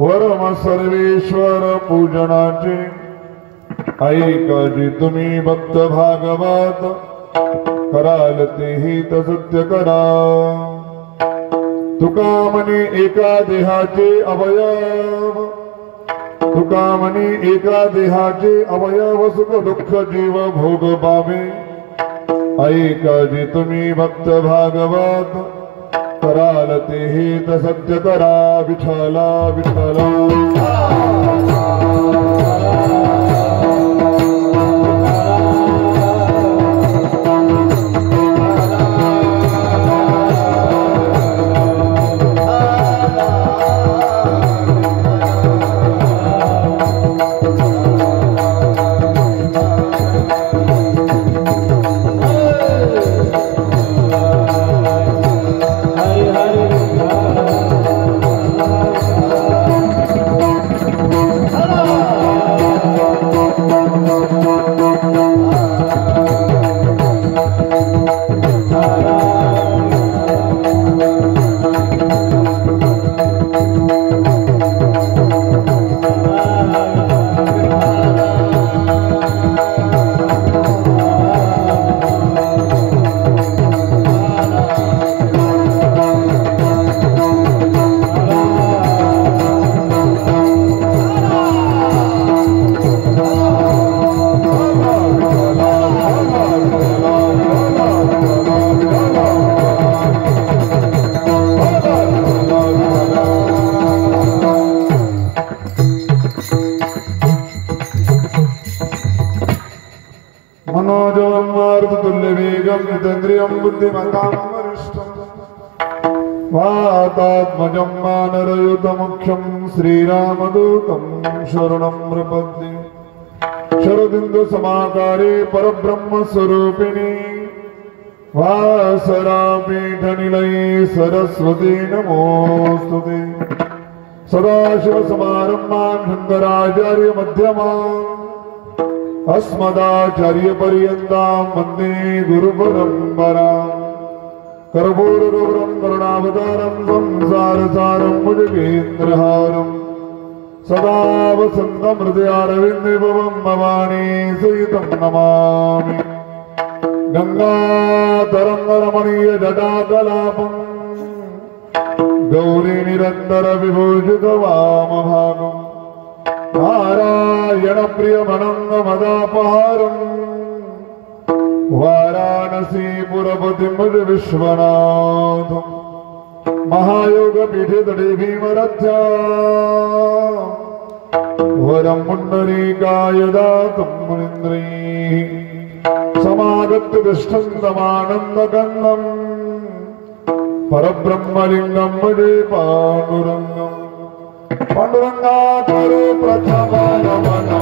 परम सर्वेश्वर पूजनाचे ऐकाजी तुम्ही भक्त भागवत कराल तेही सत्य करा। तुका म्हणे एका देहाचे अवयव, तुका म्हणे एका देहाचे अवयव सुख दुःख जीव भोग पावे। ऐकाजी तुम्ही भक्त भागवत कराल तेही सत्य करा। विठ्ठला विठ्ठला वातात्मजं मानरयुतमुख्यं श्रीरामदूतं शरणं प्रपद्ये। शरदिन्दु समाकारे परब्रह्मस्वरूपिणी वासरापीठनिलये सरस्वती नमोस्तुते। सदाशिवसमारम्भां शङ्कराचार्यमध्यमाम् अस्मदाचार्यपर्यन्तां वन्दे गुरुपरम्पराम्। कर्पूरगौरं करुणावतारं संसारसारं भुजगेन्द्रहारं सदा वसन्तं हृदयारविन्दे भवं भवानी सहितं नमामि। गङ्गातरङ्गरमणीयजटाकलापं गौरीनिरन्तरविभूषितवामभागं नारायणप्रियमनङ्गमदापहारम् वाराणसीपुरपतिं विश्वनाथं महायोगपीठे तटे भीमरथ्या वरं पुण्डरीकाय दातुं मुनीन्द्रैः समागत्य तिष्ठन्तमानन्दकन्दं परब्रह्मलिङ्गं भजे पाण्डुरङ्गं। पाण्डुरङ्गाकरो प्रथमनमना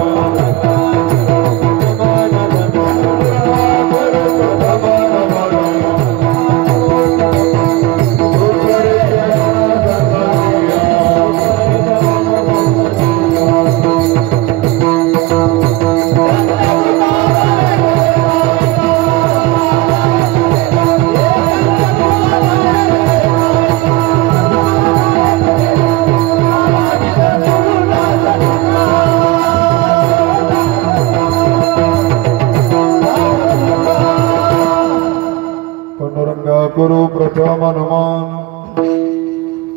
गुरु प्रथम नमन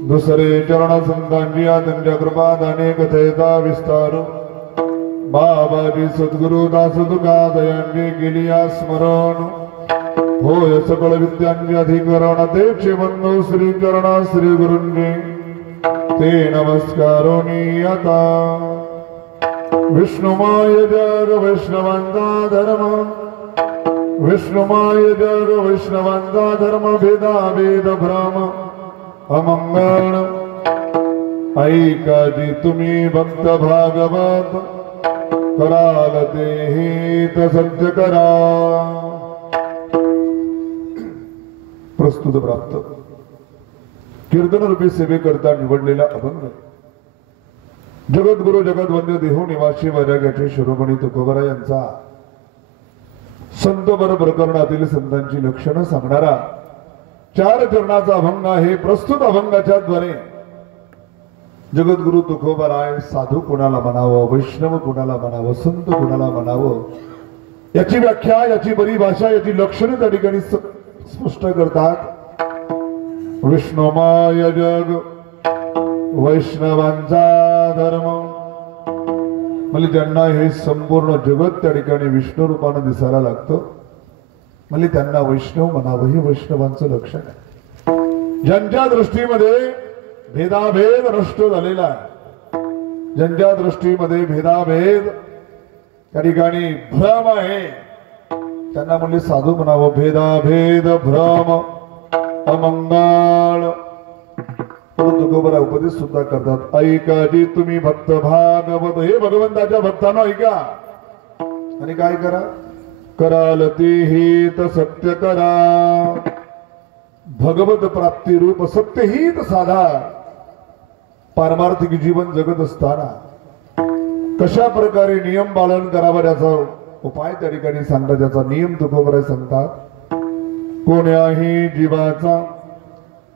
दुसरे चरण संतांची त्यांच्या कृपादाने कथेचा विस्तार। बाबाजी सद्गुरु दास तुका दयांचे केली स्मरण। होय सकळ विद्यांचे अधिकरण ते बंधू श्री चरण श्री गुरुंचे ते नमस्कारोनी आता। विष्णुमाय जग वैष्णवांचा धर्म, विष्णुमाय जग वैष्णवांचा धर्म भेदा वेद भ्रम अमंगळ। ऐकाजी तुम्ही भक्त भागवत कराल तेही सत्य करा। प्रस्तुत प्राप्त कीर्तन रूपी सेवेकरता निवडलेला अभंग जगद्गुरु जगद्वंद्य देहो निवासी वैराग्याचे शिरोमणी तुकोबरा यांचा संत बर प्रकरणातील संतांची लक्षणं सांगणारा 4 चरणाचा अभंग आहे। प्रस्तुत अभंगाच्या द्वारे जगद्गुरु तुकोबाराय साधू कोणाला म्हणावं, वैष्णव कोणाला म्हणावं, संत कोणाला म्हणावं, याची व्याख्या, याची परिभाषा, याची लक्षणे त्या ठिकाणी स्पष्ट करतात. विष्णुमय जग वैष्णवांचा धर्म, म्हणजे ज्यांना हे संपूर्ण जगत त्या ठिकाणी विष्णू रूपानं दिसायला लागतं, म्हणजे त्यांना वैष्णव म्हणावं, हे वैष्णवांचं लक्षण आहे. ज्यांच्या दृष्टीमध्ये भेदाभेद नष्ट झालेला आहे, ज्यांच्या दृष्टीमध्ये भेदाभेद त्या ठिकाणी भ्रम आहे, त्यांना म्हणजे साधू म्हणावं. भेदाभेद भ्रम अमंगळ. तुकोबरा उपदेश सुद्धा करतात. ऐका जी तुम्ही भक्त भागवत, हे भगवंताच्या भक्तांनो ऐका आणि काय करा, कराल ते हित सत्य करा, भगवत प्राप्ती रूप सत्यहित साधा. पारमार्थिक जीवन जगत असताना कशा प्रकारे नियम पालन करावा त्याचा उपाय त्या ठिकाणी सांगतात. त्याचा नियम तुकोबरा सांगतात. कोण्याही जीवाचा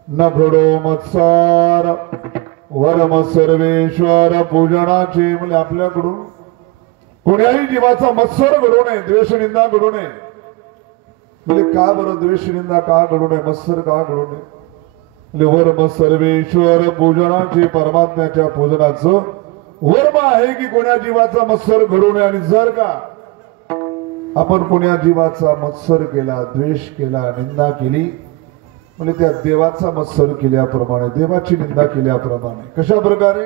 न घडो मत्सर वरम सर्वेश्वर पूजनाचे, म्हणजे आपल्याकडून कोण्याही जीवाचा मत्सर घडू नये, द्वेष निंदा घडू नये. म्हणजे का बरं द्वेष निंदा का घडू नये, मत्सर का घडू नये? वर्म सर्वेश्वर पूजनाचे, परमात्म्याच्या पूजनाचं वर्म आहे की कोण्या जीवाचा मत्सर घडू नये. आणि जर का आपण कोण्या जीवाचा मत्सर केला, द्वेष केला, निंदा केली, म्हणजे त्या देवाचा मत्सर केल्याप्रमाणे, देवाची निंदा केल्याप्रमाणे. कशा प्रकारे?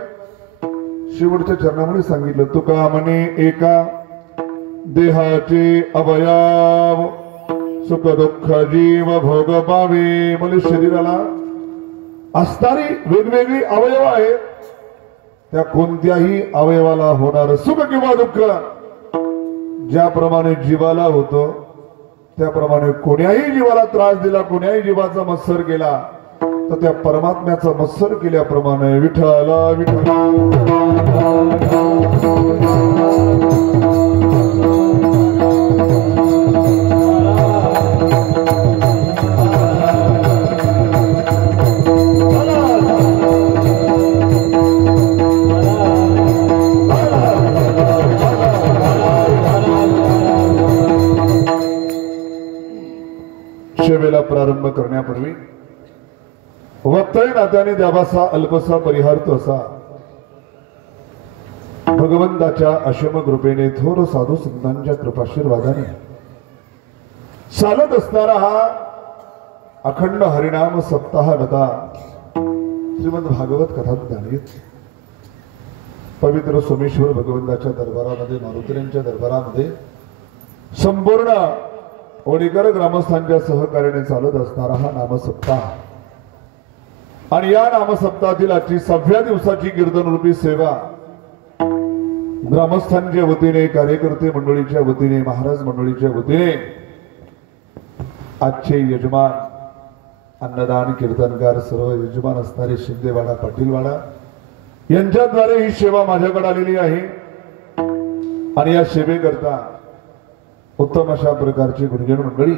शेवटच्या चरणामध्ये सांगितलं. तुका म्हणे एका देहाचे अवयव सुख दुःख जीव भोग पावे, म्हणजे शरीराला असणारी वेगवेगळी अवयव आहेत, त्या कोणत्याही अवयवाला होणार सुख किंवा दुःख ज्याप्रमाणे जीवाला होतं, त्याप्रमाणे कोण्याही जीवाला त्रास दिला, कोण्याही जीवाचा मत्सर केला, तर त्या परमात्म्याचा मत्सर केल्याप्रमाणे विठ्ठला विठ्ठला. सेवेला प्रारंभ करण्यापूर्वी वक्तव्य नात्याने द्यावासा अल्पसा परिहार्थ असा भगवंताच्या अशम कृपेने थोर साधू संतांच्या कृपाशीर्वादाने चालत असणारा हा अखंड हरिनाम सप्ताह लता श्रीमद भागवत कथा ज्ञानीत पवित्र सोमेश्वर भगवंताच्या दरबारामध्ये, मारुतींच्या दरबारामध्ये संपूर्ण वडीकर ग्रामस्थांच्या सहकार्याने चालत असणारा हा नामसप्ताह. आणि या नामसप्ताहातील आजची 6व्या दिवसाची कीर्तनरूपी सेवा ग्रामस्थांच्या वतीने, कार्यकर्ते मंडळीच्या वतीने, महाराज मंडळीच्या वतीने आजचे यजमान, अन्नदान कीर्तनकार, सर्व यजमान असणारे शिंदेवाडा, पाटीलवाडा यांच्याद्वारे ही सेवा माझ्याकडे आलेली आहे. आणि या सेवेकरता उत्तम अशा प्रकारची गुणजन मंडळी,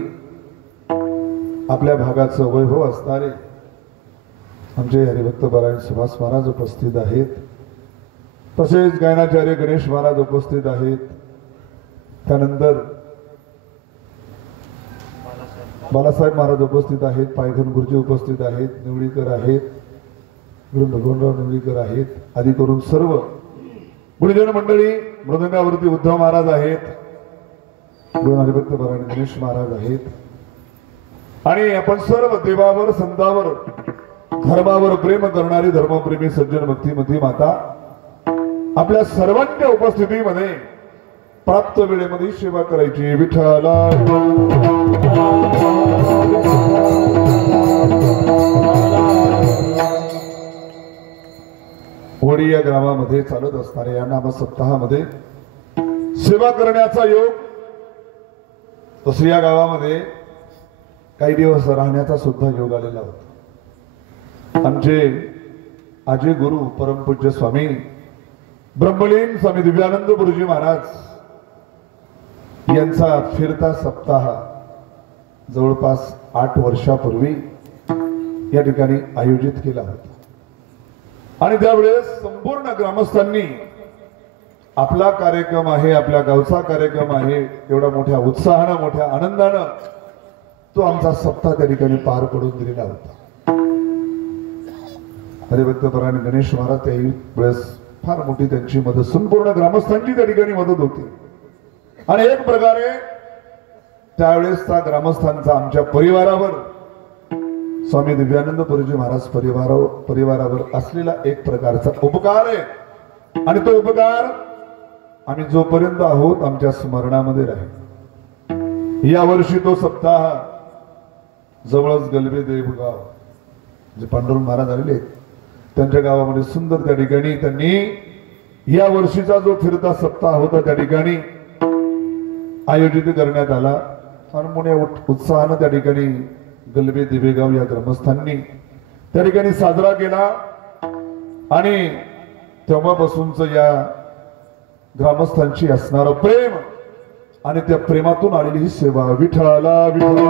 आपल्या भागाचं वैभव असणारे आमचे हरिभक्त परायण सुभाष महाराज उपस्थित आहेत. तसेच गायनाचार्य गणेश महाराज उपस्थित आहेत. त्यानंतर बालासाहेब महाराज उपस्थित आहेत. पायघन गुरुजी उपस्थित आहेत. निवडीकर आहेत. गुरु भगवानराव निवडीकर आहेत. आदी करून सर्व गुणजन मंडळी, मृदंगावरती उद्धव महाराज आहेत. गुरु हरिभक्त परायण गणेश महाराज आहेत. आणि आपण सर्व देवावर, संतावर, धर्मावर प्रेम करणारी धर्मप्रेमी सज्जन भक्तिमती माता आपल्या सर्वांच्या उपस्थितीमध्ये प्राप्त वेळेमध्ये सेवा करायची. विठ्ठला होडी या ग्रामामध्ये चालत असणाऱ्या या नाम सप्ताहामध्ये सेवा करण्याचा योग, तसं या गावामध्ये काही दिवस राहण्याचा सुद्धा योग आलेला होता. आमचे आजी गुरु परमपूज्य स्वामी ब्रह्मलीन स्वामी दिव्यानंद गुरुजी महाराज यांचा फिरता सप्ताह जवळपास 8 वर्षापूर्वी या ठिकाणी आयोजित केला होता. आणि त्यावेळेस संपूर्ण ग्रामस्थांनी आपला कार्यक्रम आहे, आपल्या गावचा कार्यक्रम आहे, एवढा मोठ्या उत्साहानं मोठ्या आनंदानं तो आमचा सप्ताह त्या ठिकाणी पार पडून दिलेला होता. हरिभक्तपरायण गणेश महाराज त्याही वेळेस फार मोठी त्यांची मदत, संपूर्ण ग्रामस्थांची त्या ठिकाणी मदत होती. आणि एक प्रकारे त्यावेळेस त्या ग्रामस्थांचा आमच्या परिवारावर, स्वामी दिव्यानंद पुरीजी महाराज परिवारावर असलेला एक प्रकारचा उपकार आहे. आणि तो उपकार आम्ही जोपर्यंत आहोत आमच्या स्मरणामध्ये राहील. या वर्षी तो सप्ताह जवळच गलबे देवगाव जे पांडुरंग महाराज आलेले त्यांच्या गावामध्ये सुंदर त्या ठिकाणी त्यांनी या वर्षीचा जो फिरता सप्ताह होता त्या ठिकाणी आयोजित करण्यात आला. आणि मोठ्या उत्साहानं त्या ठिकाणी गलबे देवेगाव या ग्रामस्थांनी त्या ठिकाणी साजरा केला. आणि तेव्हापासूनच या ग्रामस्थांची असणारं प्रेम आणि त्या प्रेमातून आलेली ही सेवा, विठ्ठला विठ्ठला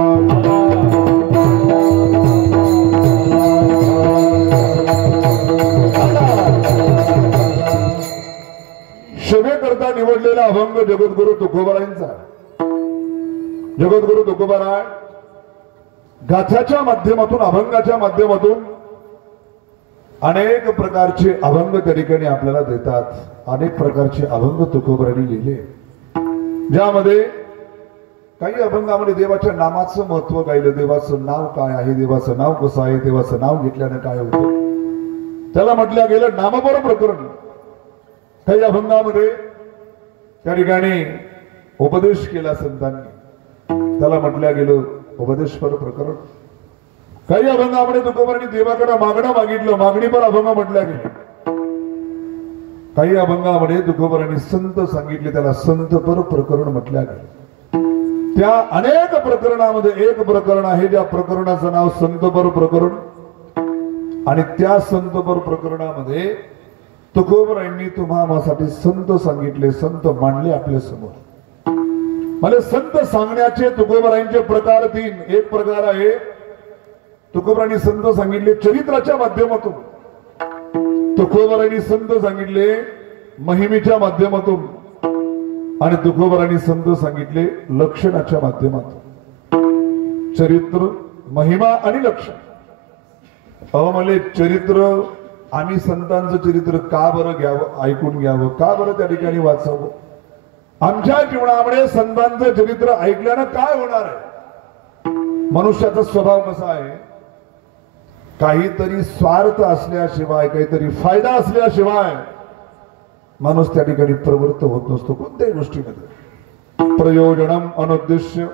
सेवेकरता निवडलेला अभंग जगद्गुरु तुकोबारायांचा. जगद्गुरु तुकोबाराय गाथ्याच्या माध्यमातून, अभंगाच्या माध्यमातून अनेक प्रकारचे अभंग त्या ठिकाणी आपल्याला देतात. अनेक प्रकारचे अभंग तुकोबारांनी लिहिले, ज्यामध्ये काही अभंगामध्ये देवाच्या नामाचं महत्व गायलं. देवाचं नाव काय आहे, देवाचं नाव कसं आहे, देवाचं नाव घेतल्यानं काय होतं त्याला म्हटलं गेलं नामपर प्रकरण. काही अभंगामध्ये त्या ठिकाणी उपदेश केला संतांनी, त्याला म्हटलं गेलं उपदेशपर प्रकरण. काही अभंगामध्ये तुकोबारांनी देवाकडे मागणं मागितलं, मागणीपर अभंग म्हटल्या गेले. काही अभंगामध्ये तुकोबारांनी संत सांगितले, त्याला संतपर प्रकरण म्हटल्या गेले. त्या अनेक प्रकरणामध्ये एक प्रकरण आहे, ज्या प्रकरणाचं नाव संतपर प्रकरण. आणि त्या संतपर प्रकरणामध्ये तुकोबारांनी तुम्हासाठी संत सांगितले, संत मांडले आपल्या समोर. मला संत सांगण्याचे तुकोबारांचे प्रकार तीन. एक प्रकार आहे तुकोबारांनी संत सांगितले चरित्राच्या माध्यमातून, तुकोबारांनी संत सांगितले महिमेच्या माध्यमातून, आणि तुकोबारांनी संत सांगितले लक्षणाच्या माध्यमातून. चरित्र, महिमा आणि लक्षण. अहो मला चरित्र, आम्ही संतांचं चरित्र का बरं घ्यावं, ऐकून घ्यावं, का बरं त्या ठिकाणी वाचावं. आमच्या जीवनामध्ये संतांचं चरित्र ऐकल्यानं काय होणार आहे. मनुष्याचा स्वभाव कसा आहे, काहीतरी स्वार्थ असल्याशिवाय, काहीतरी फायदा असल्याशिवाय माणूस त्या ठिकाणी प्रवृत्त होत नसतो कोणत्याही गोष्टीमध्ये. प्रयोजनम अनुद्देश्य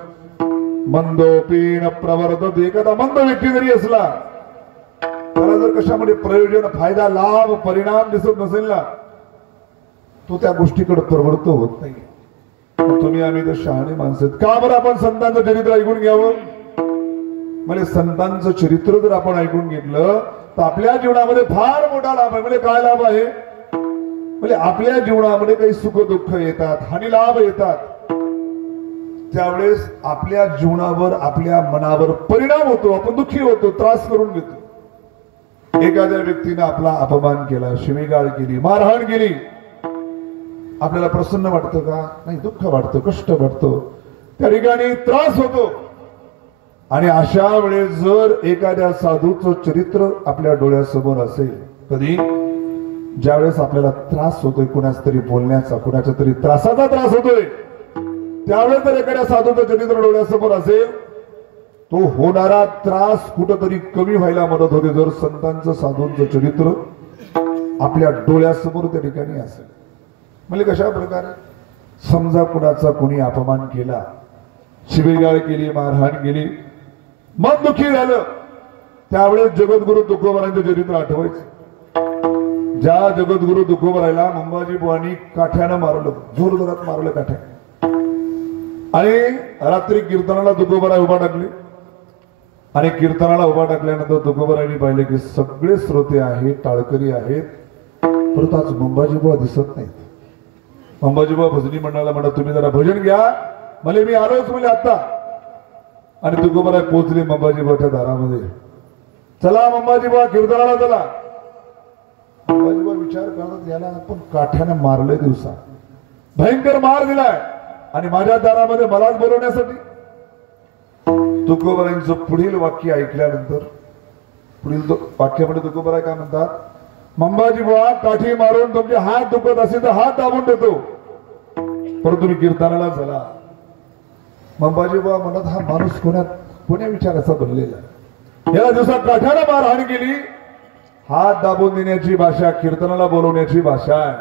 मंदोपी न प्रवर्तते. एखादा मंद व्यक्ती जरी असला त्याला जर कशामध्ये प्रयोजन, फायदा, लाभ, परिणाम दिसत नसेल ना, तो त्या गोष्टीकडे प्रवृत्त होत नाही. तुम्ही आम्ही तर शहाणे माणसं आहेत, का बरं आपण संतांचं चरित्र ऐकून घ्यावं. म्हणजे संतांचं चरित्र जर आपण ऐकून घेतलं तर आपल्या जीवनामध्ये फार मोठा लाभ आहे. म्हणजे काय लाभ आहे, म्हणजे आपल्या जीवनामध्ये काही सुख दुःख येतात, हानी लाभ येतात, त्यावेळेस आपल्या जीवनावर, आपल्या मनावर परिणाम होतो, आपण दुःखी होतो, त्रास करून घेतो. एखाद्या व्यक्तीने आपला अपमान केला, शिवीगाळ केली, मारहाण केली, आपल्याला प्रसन्न वाटतं का, नाही, दुःख वाटतं, कष्ट वाटतं, त्या ठिकाणी त्रास होतो. आणि अशा वेळेस जर एखाद्या साधूचं चरित्र आपल्या डोळ्यासमोर असेल, कधी ज्यावेळेस आपल्याला त्रास होतोय, कुणाच तरी बोलण्याचा, कुणाच्या तरी त्रासाचा त्रास होतोय, त्यावेळेस जर एखाद्या साधूचं चरित्र डोळ्यासमोर असेल, तो होणारा त्रास कुठंतरी कमी व्हायला मदत होते, जर संतांचं, साधूंचं चरित्र आपल्या डोळ्यासमोर त्या ठिकाणी असेल. म्हणजे कशा प्रकारे, समजा कुणाचा कोणी अपमान केला, शिवीगाळ केली, मारहाण केली, मन दुःखी झालं, त्यावेळेस जगद्गुरु तुकोबारांचं चरित्र आठवायचं. ज्या जगद्गुरु तुकोबारायला मंबाजी बुवांनी काठ्यानं मारलं, जोरजोरात मारलं काठ्या, आणि रात्री कीर्तनाला तुकोबाराय उभा टाकले. आणि कीर्तनाला उभा टाकल्यानंतर तुकोबारायांनी पाहिले की सगळे श्रोते आहेत, टाळकरी आहेत, परंतु आज मंबाजी बुवा दिसत नाहीत. मंबाजी बुवा भजनी मंडळाला म्हणत, तुम्ही जरा भजन घ्या, म्हणजे मी आलोच म्हणजे आता. आणि तुकोबाराय पोहोचले मंबाजी बुवाच्या दारामध्ये. चला मंबाजी बुवा कीर्तनाला चला. विचार करतात याला आपण काठ्याने मारले दिवसा, भयंकर मार दिलाय आणि माझ्या दारामध्ये मलाच बोलवण्यासाठी. तुकोबरायांचं पुढील वाक्य ऐकल्यानंतर पुढील वाक्यामध्ये तुकोबराय काय म्हणतात, मंबाजी बुवा काठी मारून तुमचे हात दुखत असेल तर हात दाबून देतो, परंतु तुम्ही कीर्तनाला चला. मंबाजी बुवा म्हणत हा माणूस कोण्या विचाराचा बनलेला, याला दिवसात काठ्याला मारहाण केली, हात दाबून देण्याची भाषा, कीर्तनाला बोलवण्याची भाषा आहे.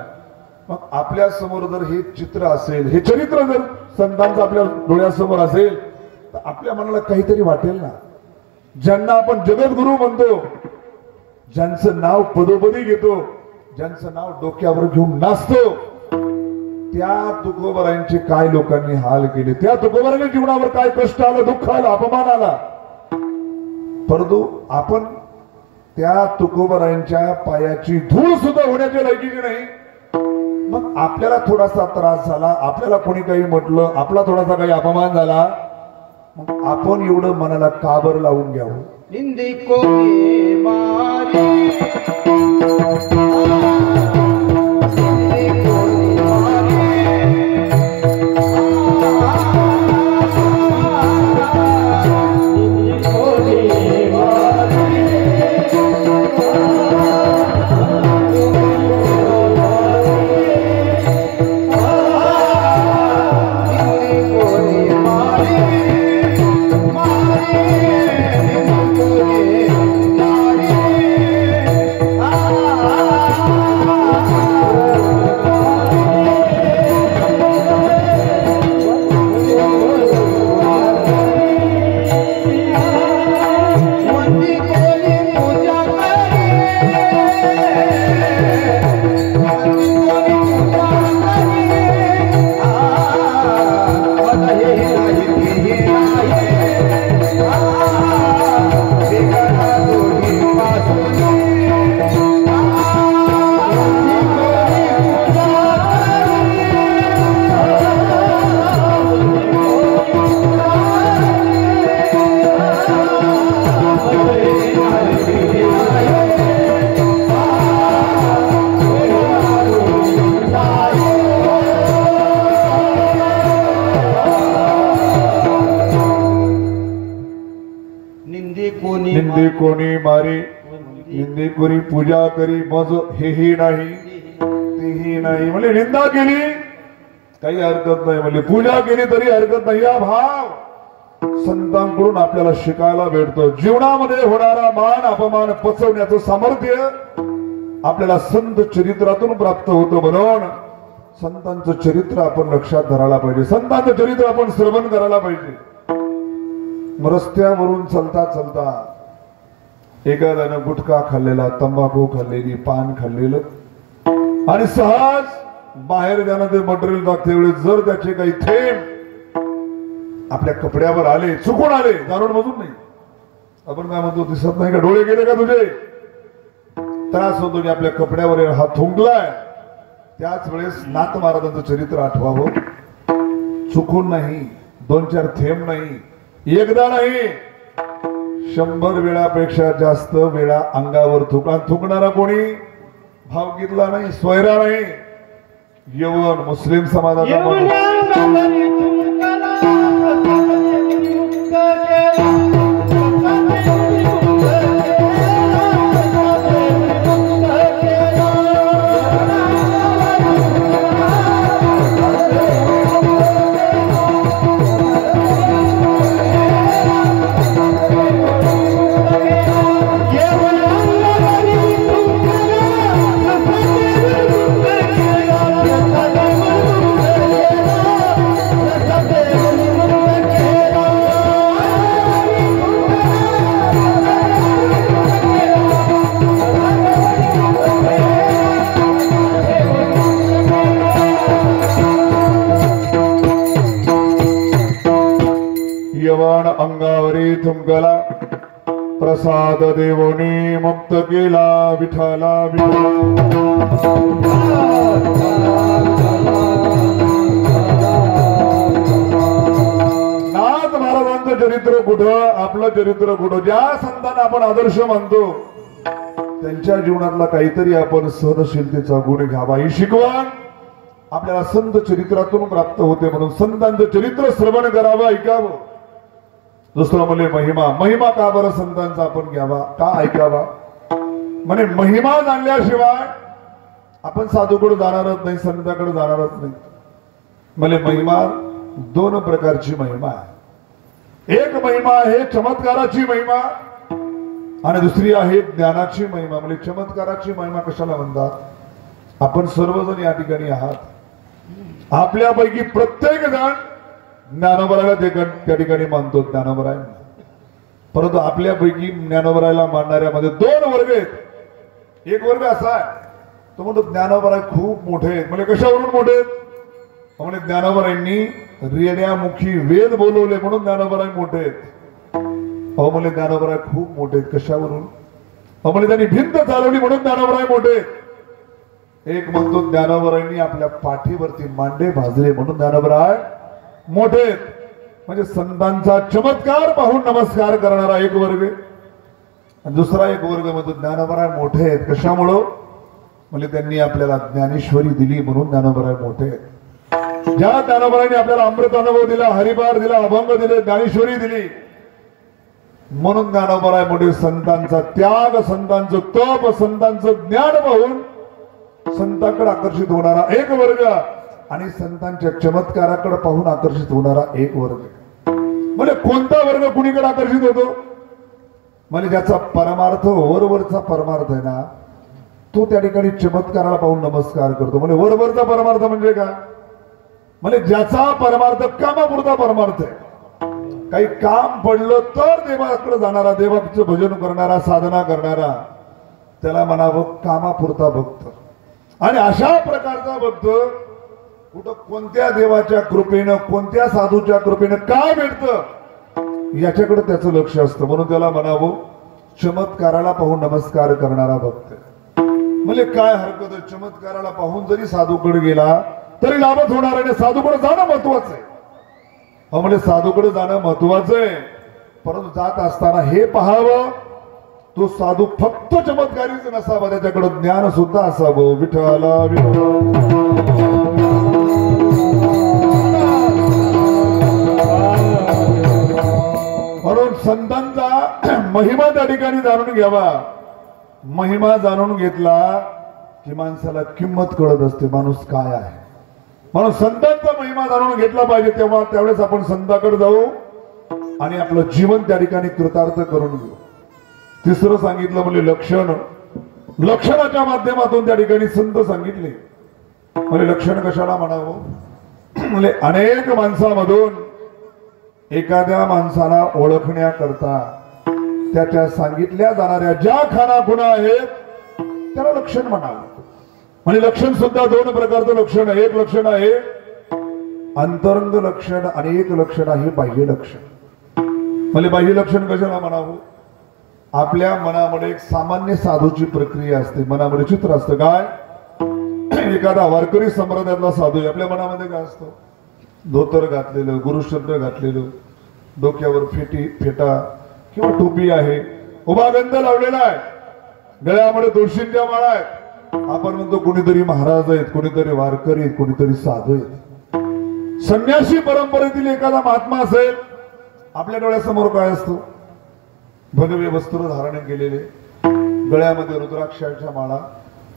मग आपल्या समोर जर हे चित्र असेल, हे चरित्र जर संतांचं आपल्या डोळ्यासमोर असेल तर आपल्या मनाला काहीतरी वाटेल ना. ज्यांना आपण जगद्गुरु म्हणतो, ज्यांचं नाव पदोपदी घेतो, ज्यांचं नाव डोक्यावर घेऊन नाचतो, त्या तुकोबरायांचे काय लोकांनी हाल केले, त्या तुकोबरांच्या जीवनावर काय कष्ट आलं, दुःख आलं, अपमान आला. परंतु आपण त्या तुकोबरायांच्या पायाची धूळ सुद्धा होण्याच्या लायकीची नाही. मग आपल्याला थोडासा त्रास झाला, आपल्याला कोणी काही म्हटलं, आपला थोडासा काही अपमान झाला, मग आपण एवढं मनाला काबर लावून घ्यावं. निंदी कोणी मारी निंदी कोणी मारी, निंदी करी पूजा करी मज हेही नाही तेही नाही. म्हणजे निंदा केली काही हरकत नाही, म्हणजे पूजा केली तरी हरकत नाही. हा भाव संतांकडून आपल्याला शिकायला भेटतो. जीवनामध्ये होणारा मान अपमान पचवण्याचं सामर्थ्य आपल्याला संत चरित्रातून प्राप्त होतं. म्हणून संतांचं चरित्र आपण लक्षात धरायला पाहिजे, संतांचं चरित्र आपण श्रवण करायला पाहिजे. रस्त्यावरून चलता चलता एखाद्यानं गुटखा खाल्लेला, तंबाखू खाल्लेली, पान खाल्लेलं आणि सहज बाहेर जाणं ते मटेरियल टाकते वेळी जर त्याचे काही थेंब आपल्या कपड्यावर आले, चुकून आले, जाणून मजून नाही, आपण काय म्हणतो दिसत नाही का, डोळे गेले का तुझे, त्रास होतो की आपल्या कपड्यावर हात थुंकलाय. त्याच वेळेस नाथ महाराजांचं चरित्र आठवावं. चुकून नाही, 2-4 थेंब नाही, एकदा नाही, 100 वेळापेक्षा जास्त वेळा अंगावर थुकणारा कोणी भावगीतला नाही, सोयरा नाही. यवन मुस्लिम समाजाचा अंगावरी थुंकला, प्रसाद देवोनी मुक्त केला विठाला विठा. नाथ महाराजांचं चरित्र कुठं, आपलं चरित्र कुठं, ज्या संतांना आपण आदर्श मानतो त्यांच्या जीवनातला काहीतरी आपण सहनशीलतेचा गुण घ्यावा ही शिकवण आपल्याला संत चरित्रातून प्राप्त होते. म्हणून संतांचं चरित्र श्रवण करावं, ऐकावं. दुसरं म्हणजे महिमा. महिमा का बरं संतांचा आपण घ्यावा, का ऐकावा? म्हणजे महिमा जाणल्याशिवाय आपण साधूकडे जाणारच नाही, संतांकडे जाणारच नाही. म्हणजे महिमा दोन प्रकारची महिमा आहे. एक महिमा आहे चमत्काराची महिमा आणि दुसरी आहे ज्ञानाची महिमा. म्हणजे चमत्काराची महिमा कशाला म्हणतात? आपण सर्वजण या ठिकाणी आहात. आपल्यापैकी प्रत्येक जण ज्ञानोबराला त्या ठिकाणी मानतो, ज्ञानोबराय. परंतु आपल्यापैकी ज्ञानोबरायला मानणाऱ्यामध्ये दोन वर्ग आहेत. एक वर्ग असा आहे तो म्हणतो ज्ञानोबराय खूप मोठे आहेत. म्हणजे कशावरून मोठे आहेत? म्हणजे ज्ञानोबरायांनी रेड्यामुखी वेद बोलवले म्हणून ज्ञानोबराय मोठे आहेत. अहो म्हणजे ज्ञानोबराय खूप मोठे आहेत. कशावरून? म्हणजे त्यांनी भिंत चालवली म्हणून ज्ञानोबराय मोठे आहेत. एक म्हणतो ज्ञानोबरायांनी आपल्या पाठीवरती मांडे भाजले म्हणून ज्ञानोबराय मोठे आहेत. म्हणजे संतांचा चमत्कार पाहून नमस्कार करणारा एक वर्ग. आणि दुसरा एक वर्ग म्हणतो ज्ञानोबराय मोठे आहेत. कशामुळं? म्हणजे त्यांनी आपल्याला ज्ञानेश्वरी दिली म्हणून ज्ञानोबराय मोठे आहेत. ज्या ज्ञानोबरायांनी आपल्याला अमृत अनुभव दिला, हरिपाठ दिला, अभंग दिले, ज्ञानेश्वरी दिली म्हणून ज्ञानोबराय मोठे. संतांचा त्याग, संतांचं तप, संतांचं ज्ञान पाहून संतांकडे आकर्षित होणारा एक वर्ग आणि संतांच्या चमत्काराकडे पाहून आकर्षित होणारा एक वर्ग. म्हणजे कोणता वर्ग कुणीकडे आकर्षित होतो? म्हणजे ज्याचा परमार्थ वरवरचा परमार्थ आहे ना, तो त्या ठिकाणी चमत्काराला पाहून नमस्कार करतो. म्हणजे वरवरचा परमार्थ म्हणजे काय? म्हणजे ज्याचा परमार्थ कामापुरता परमार्थ आहे. काही काम पडलं तर देवाकडे जाणारा, देवाचं भजन करणारा, साधना करणारा, त्याला म्हणावं कामापुरता भक्त. आणि अशा प्रकारचा भक्त कुठं कोणत्या देवाच्या कृपेनं, कोणत्या साधूच्या कृपेनं काय भेटतं याच्याकडे त्याचं लक्ष असतं. म्हणून त्याला म्हणावं चमत्काराला पाहून नमस्कार करणारा भक्त. म्हणजे काय हरकत आहे? चमत्काराला पाहून जरी साधूकडे गेला तरी लाभच होणार आहे. साधूकडे जाणं महत्वाचं आहे. म्हणजे साधूकडे जाणं महत्वाचं आहे. परंतु जात असताना हे पाहावं तो साधू फक्त चमत्कारीच नसावा, त्याच्याकडे ज्ञान सुद्धा असावं. विठ्ठला म्हणून संतांचा महिमा त्या ठिकाणी जाणून घ्यावा. महिमा जाणून घेतला की माणसाला किंमत कळत असते, माणूस काय आहे. म्हणून संतांचा महिमा जाणून घेतला पाहिजे. तेव्हा त्यावेळेस आपण संतांकडे जाऊ आणि आपलं जीवन त्या ठिकाणी कृतार्थ करून घेऊ. तिसरं सांगितलं म्हणजे लक्षण. लक्षणाच्या माध्यमातून त्या ठिकाणी संत सांगितले. म्हणजे लक्षण कशाला म्हणावं? म्हणजे अनेक माणसामधून एखाद्या माणसाला ओळखण्याकरता त्याच्या सांगितल्या जाणाऱ्या ज्या खानाखुणा आहेत त्याला लक्षण म्हणावं. म्हणजे लक्षण सुद्धा दोन प्रकारचं लक्षण आहे. एक लक्षण आहे अंतरंग लक्षण आणि एक लक्षण आहे बाह्य लक्षण. म्हणजे बाह्य लक्षण कशाला म्हणावं? आपल्या मनामध्ये एक सामान्य साधूची प्रक्रिया असते. मनामध्ये चित्र असतं. काय? एखादा वारकरी संप्रदायातला साधू आपल्या मनामध्ये काय असतं? धोतर घातलेलं, गुरुशब्द घातलेलं, डोक्यावर फेटा किंवा टोपी आहे, उभा गंध लावलेला आहे, गळ्यामध्ये तुळशींच्या माळा आहेत. आपण म्हणतो कोणीतरी महाराज आहेत, कोणीतरी वारकरी आहेत, कोणीतरी साधू आहेत. संन्यासी परंपरेतील एखादा महात्मा असेल, आपल्या डोळ्यासमोर काय असतो? भगवे वस्त्र धारण केलेले, गळ्यामध्ये रुद्राक्षाच्या माळा,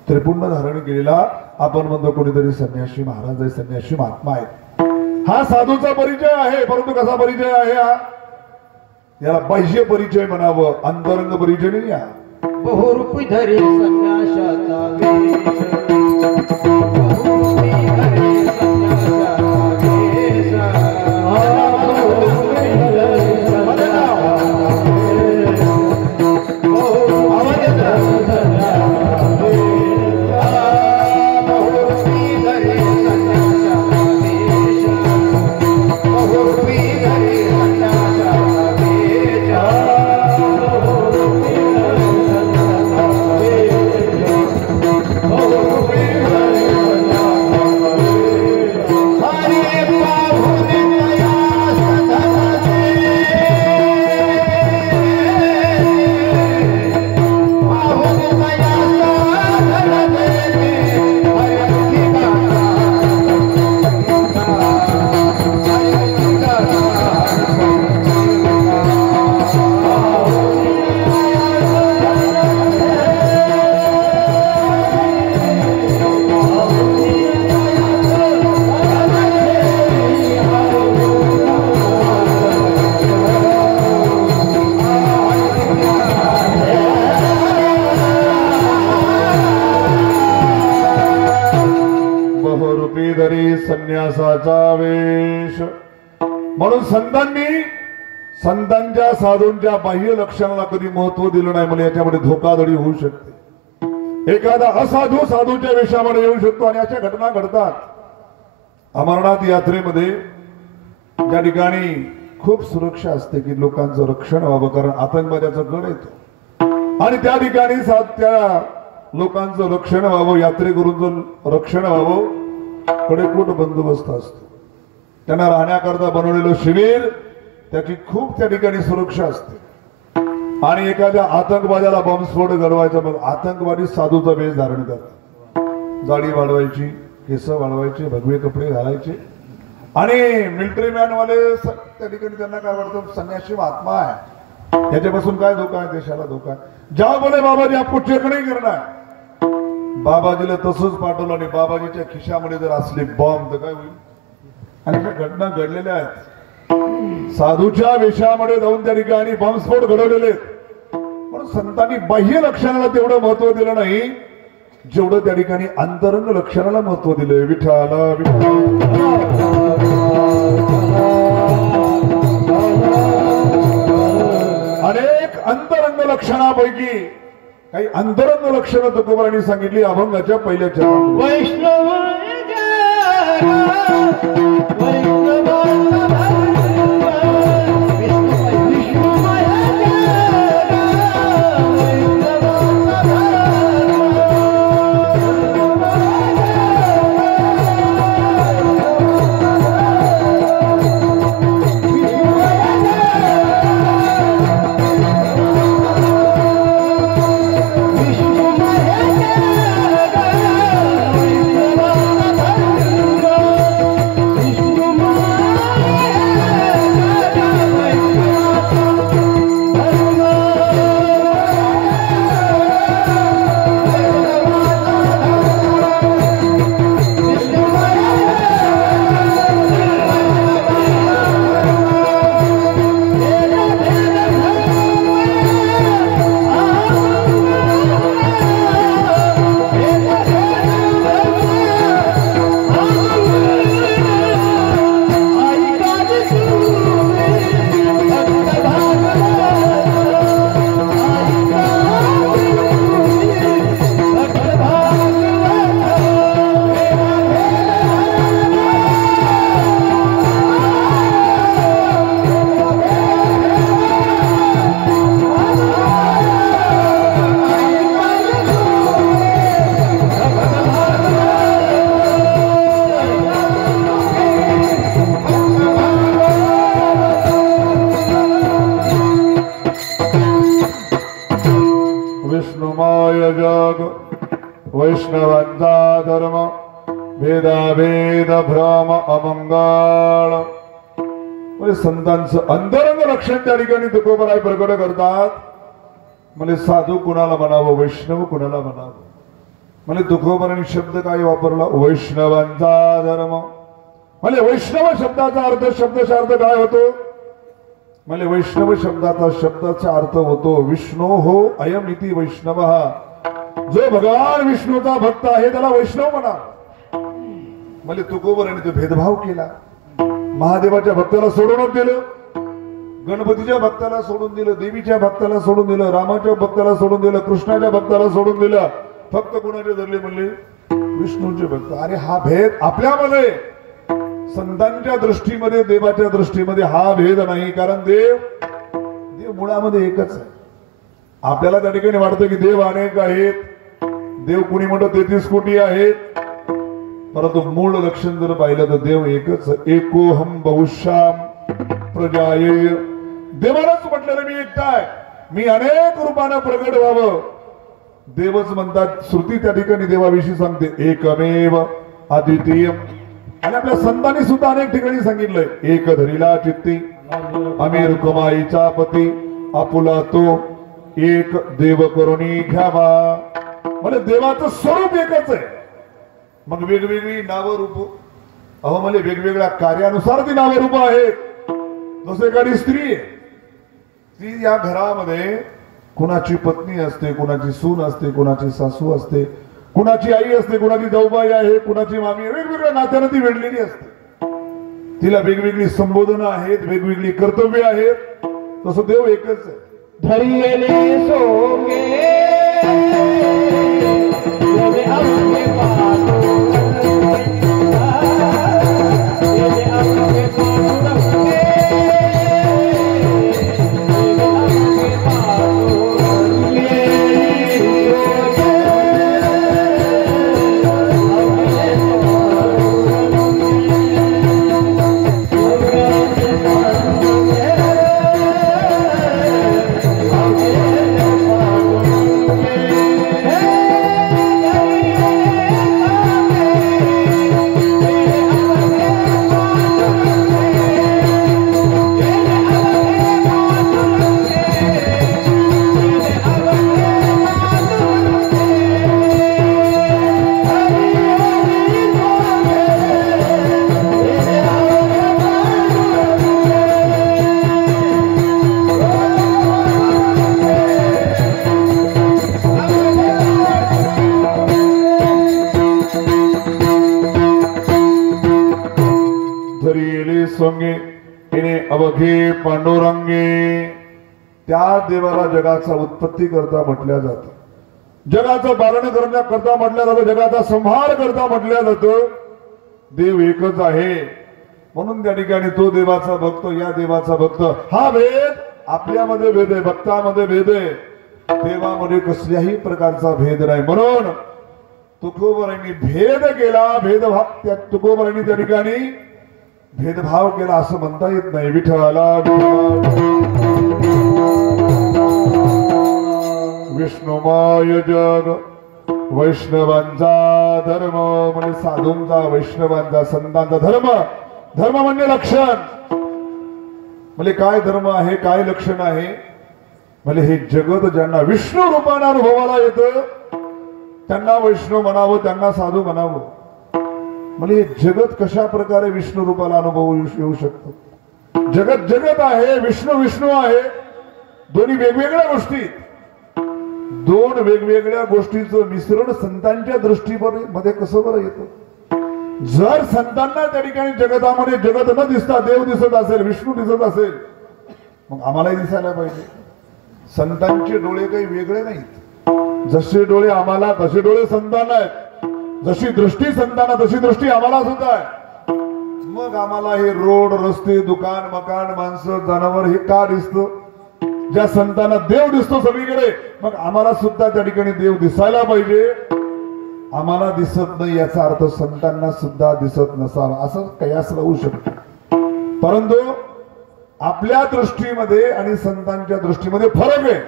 त्रिपुंड धारण केलेला आपण म्हणतो कोणीतरी संन्यासी महाराज आहे, संन्यासी महात्मा आहे. हा साधूचा परिचय आहे. परंतु कसा परिचय आहे हा? याला बाह्य परिचय म्हणावं, अंतरंग परिचय नाही. हा बहुरूप धरे संन्यासाचा वेश, बहुरूप धरे संन्यासाचा वेश, धरी संन्यासाचा वेश. म्हणून संतांच्या साधूंच्या बाह्य लक्षणाला कधी महत्व दिलं नाही. मला याच्यामध्ये धोकाधडी होऊ शकते. एखादा असाधू साधूच्या वेशामध्ये येऊ शकतो आणि अशा घटना घडतात. अमरनाथ यात्रेमध्ये त्या ठिकाणी खूप सुरक्षा असते की लोकांचं रक्षण व्हावं, कारण आतंकवाद्याचा गड येतो आणि त्या ठिकाणी त्या लोकांचं रक्षण व्हावं, यात्रेकरूंचं रक्षण व्हावं, कडेकोट बंदोबस्त असतो. त्यांना राहण्याकरता बनवलेलं शिबिर, त्याची खूप त्या ठिकाणी सुरक्षा असते. आणि एखाद्या आतंकवाद्याला बॉम्बस्फोट घडवायचा, मग आतंकवादी साधूचा वेश धारण करतात. जाडी वाढवायची, केस वाढवायचे, भगवे कपडे घालायचे आणि मिलिटरी मॅन वाले त्या ठिकाणी त्यांना काय वाटतं, संन्यासी महात्मा आहे, याच्यापासून काय धोका आहे, देशाला धोका आहे. ज्या बोले बाबाजी आपको चेक नाही करणार. बाबाजीला तसंच पाठवलं आणि बाबाजीच्या खिशामध्ये जर असले बॉम्ब तर काय होईल. आणि घटना घडलेल्या आहेत. साधूच्या वेशामध्ये जाऊन त्या ठिकाणी बॉम्बस्फोट घडवलेले. पण संतांनी बाह्य लक्षणाला तेवढं महत्व दिलं नाही जेवढं त्या ठिकाणी अंतरंग लक्षणाला महत्व दिलंय. विठ्ठला अनेक अंतरंग लक्षणापैकी काही अंतरंग लक्षणं तुकोबारांनी सांगितली अभंगाच्या पहिल्या चरणात. वैष्णव वैष्णवांचा धर्म भेदाभेद भ्रम अमंगळ. म्हणजे संतांचं अंतरंग लक्षण त्या ठिकाणी तुकोबाराय प्रकट करतात. म्हणजे साधू कुणाला म्हणावं, वैष्णव कुणाला म्हणावं. म्हणजे तुकोबारांनी शब्द काय वापरला, वैष्णवांचा धर्म. म्हणजे वैष्णव शब्दाचा अर्थ, शब्दाचा अर्थ काय होतो, म्हणजे वैष्णव शब्दाचा अर्थ होतो विष्णू हो अयम इति वैष्णव. जो भगवान विष्णूचा भक्त आहे त्याला वैष्णव म्हणा. म्हणजे तुकोबारांनी तो भेदभाव केला. महादेवाच्या भक्ताला सोडूनच दिलं, गणपतीच्या भक्ताला सोडून दिलं, देवीच्या भक्ताला सोडून दिलं, रामाच्या भक्ताला सोडून दिलं, कृष्णाच्या भक्ताला सोडून दिलं. फक्त कोणाचे धरले म्हणले, विष्णूचे भक्त. आणि हा भेद आपल्यामध्ये संतांच्या दृष्टीमध्ये, देवाच्या दृष्टीमध्ये हा भेद नाही. कारण देव मुळामध्ये एकच आहे. आपल्याला त्या ठिकाणी वाटतं की देव अनेक आहेत, देव कुणी म्हणतो 33 कोटी आहेत, परंतु मूळ लक्षण जर पाहिलं तर देव एकच. एकोहम बहुश्याम प्रजाये. देवालाच म्हटलेलं मी एकटा आहे, मी अनेक रूपानं प्रगट व्हावं. देवच म्हणतात, श्रुती त्या ठिकाणी देवाविषयी सांगते एकमेव अद्वितीय. आणि आपल्या संतांनी सुद्धा अनेक ठिकाणी सांगितलंय, एक धरिला चित्ती अमीर कमाईचा पती आपुला तो एक देव करुणी घ्यावा. म्हणजे देवाचं स्वरूप एकच आहे. मग वेगवेगळी नावं रूप, अहो म्हणजे वेगवेगळ्या कार्यानुसार ती नावं रूप आहेत. जसं एखादी स्त्री आहे, ती या घरामध्ये कुणाची पत्नी असते, कुणाची सून असते, कुणाची सासू असते, कुणाची आई असते, कुणाची जाऊबाई आहे, कुणाची मामी आहे, वेगवेगळ्या नात्यानं ती वेढलेली असते. तिला वेगवेगळी संबोधनं आहेत, वेगवेगळी कर्तव्य आहेत. तसं देव एकच आहे. धरियले सोंगे जगे आमचे पांडुरंगे, जगे आमचे पांडुरंगे, जगे आमचे पांडुरंगे. सोंगे तिने अवघे पांडुरंगे. त्या देवाला जगाचा उत्पत्ती करता म्हटल्या जातं, जगाचं पालन करता म्हटलं जातं, जगाचा संहार करता म्हटलं जातं. देव एकच आहे. म्हणून त्या ठिकाणी तो देवाचा भक्त, या देवाचा भक्त, हा भेद आपल्यामध्ये भेद आहे, भक्तामध्ये भेद आहे. देवामध्ये कसल्याही प्रकारचा भेद नाही. म्हणून तुकोबरांनी भेद केला, भेदभाव त्या तुकोबरांनी त्या ठिकाणी भेदभाव केला असं म्हणता येत नाही. विठ्ठला विष्णुमय जग वैष्णवांचा धर्म म्हणजे साधूंचा, वैष्णवांचा, संतांचा धर्म. धर्म म्हणजे लक्षण. म्हणजे काय धर्म आहे, काय लक्षण आहे. म्हणजे हे जगत ज्यांना विष्णू रूपाने अनुभवाला येतं त्यांना वैष्णव म्हणावं, त्यांना साधू म्हणावं. म्हणजे हे जगत कशा प्रकारे विष्णू रूपाला अनुभव येऊ शकतो. जगत जगत आहे, विष्णू विष्णू आहे. दोन्ही वेगवेगळ्या गोष्टी, दोन वेगवेगळ्या गोष्टीचं मिश्रण संतांच्या दृष्टीमध्ये कसं बरं येतं. जर संतांना त्या ठिकाणी जगतामध्ये जगत न दिसता देव दिसत असेल, विष्णू दिसत असेल, मग आम्हालाही दिसायला पाहिजे. संतांचे डोळे काही वेगळे नाहीत. जसे डोळे आम्हाला तसे डोळे संतांना आहेत. जशी दृष्टी संतांना तशी दृष्टी आम्हाला सुद्धा आहे. मग आम्हाला हे रोड, रस्ते, दुकान, मकान, माणसं, जनावर हे का दिसतं. ज्या संतांना देव दिसतो सगळीकडे, मग आम्हाला सुद्धा त्या ठिकाणी देव दिसायला पाहिजे. आम्हाला दिसत नाही याचा अर्थ संतांना सुद्धा दिसत नसावा असं कयास राहू शकतो. परंतु आपल्या दृष्टीमध्ये आणि संतांच्या दृष्टीमध्ये फरक आहे.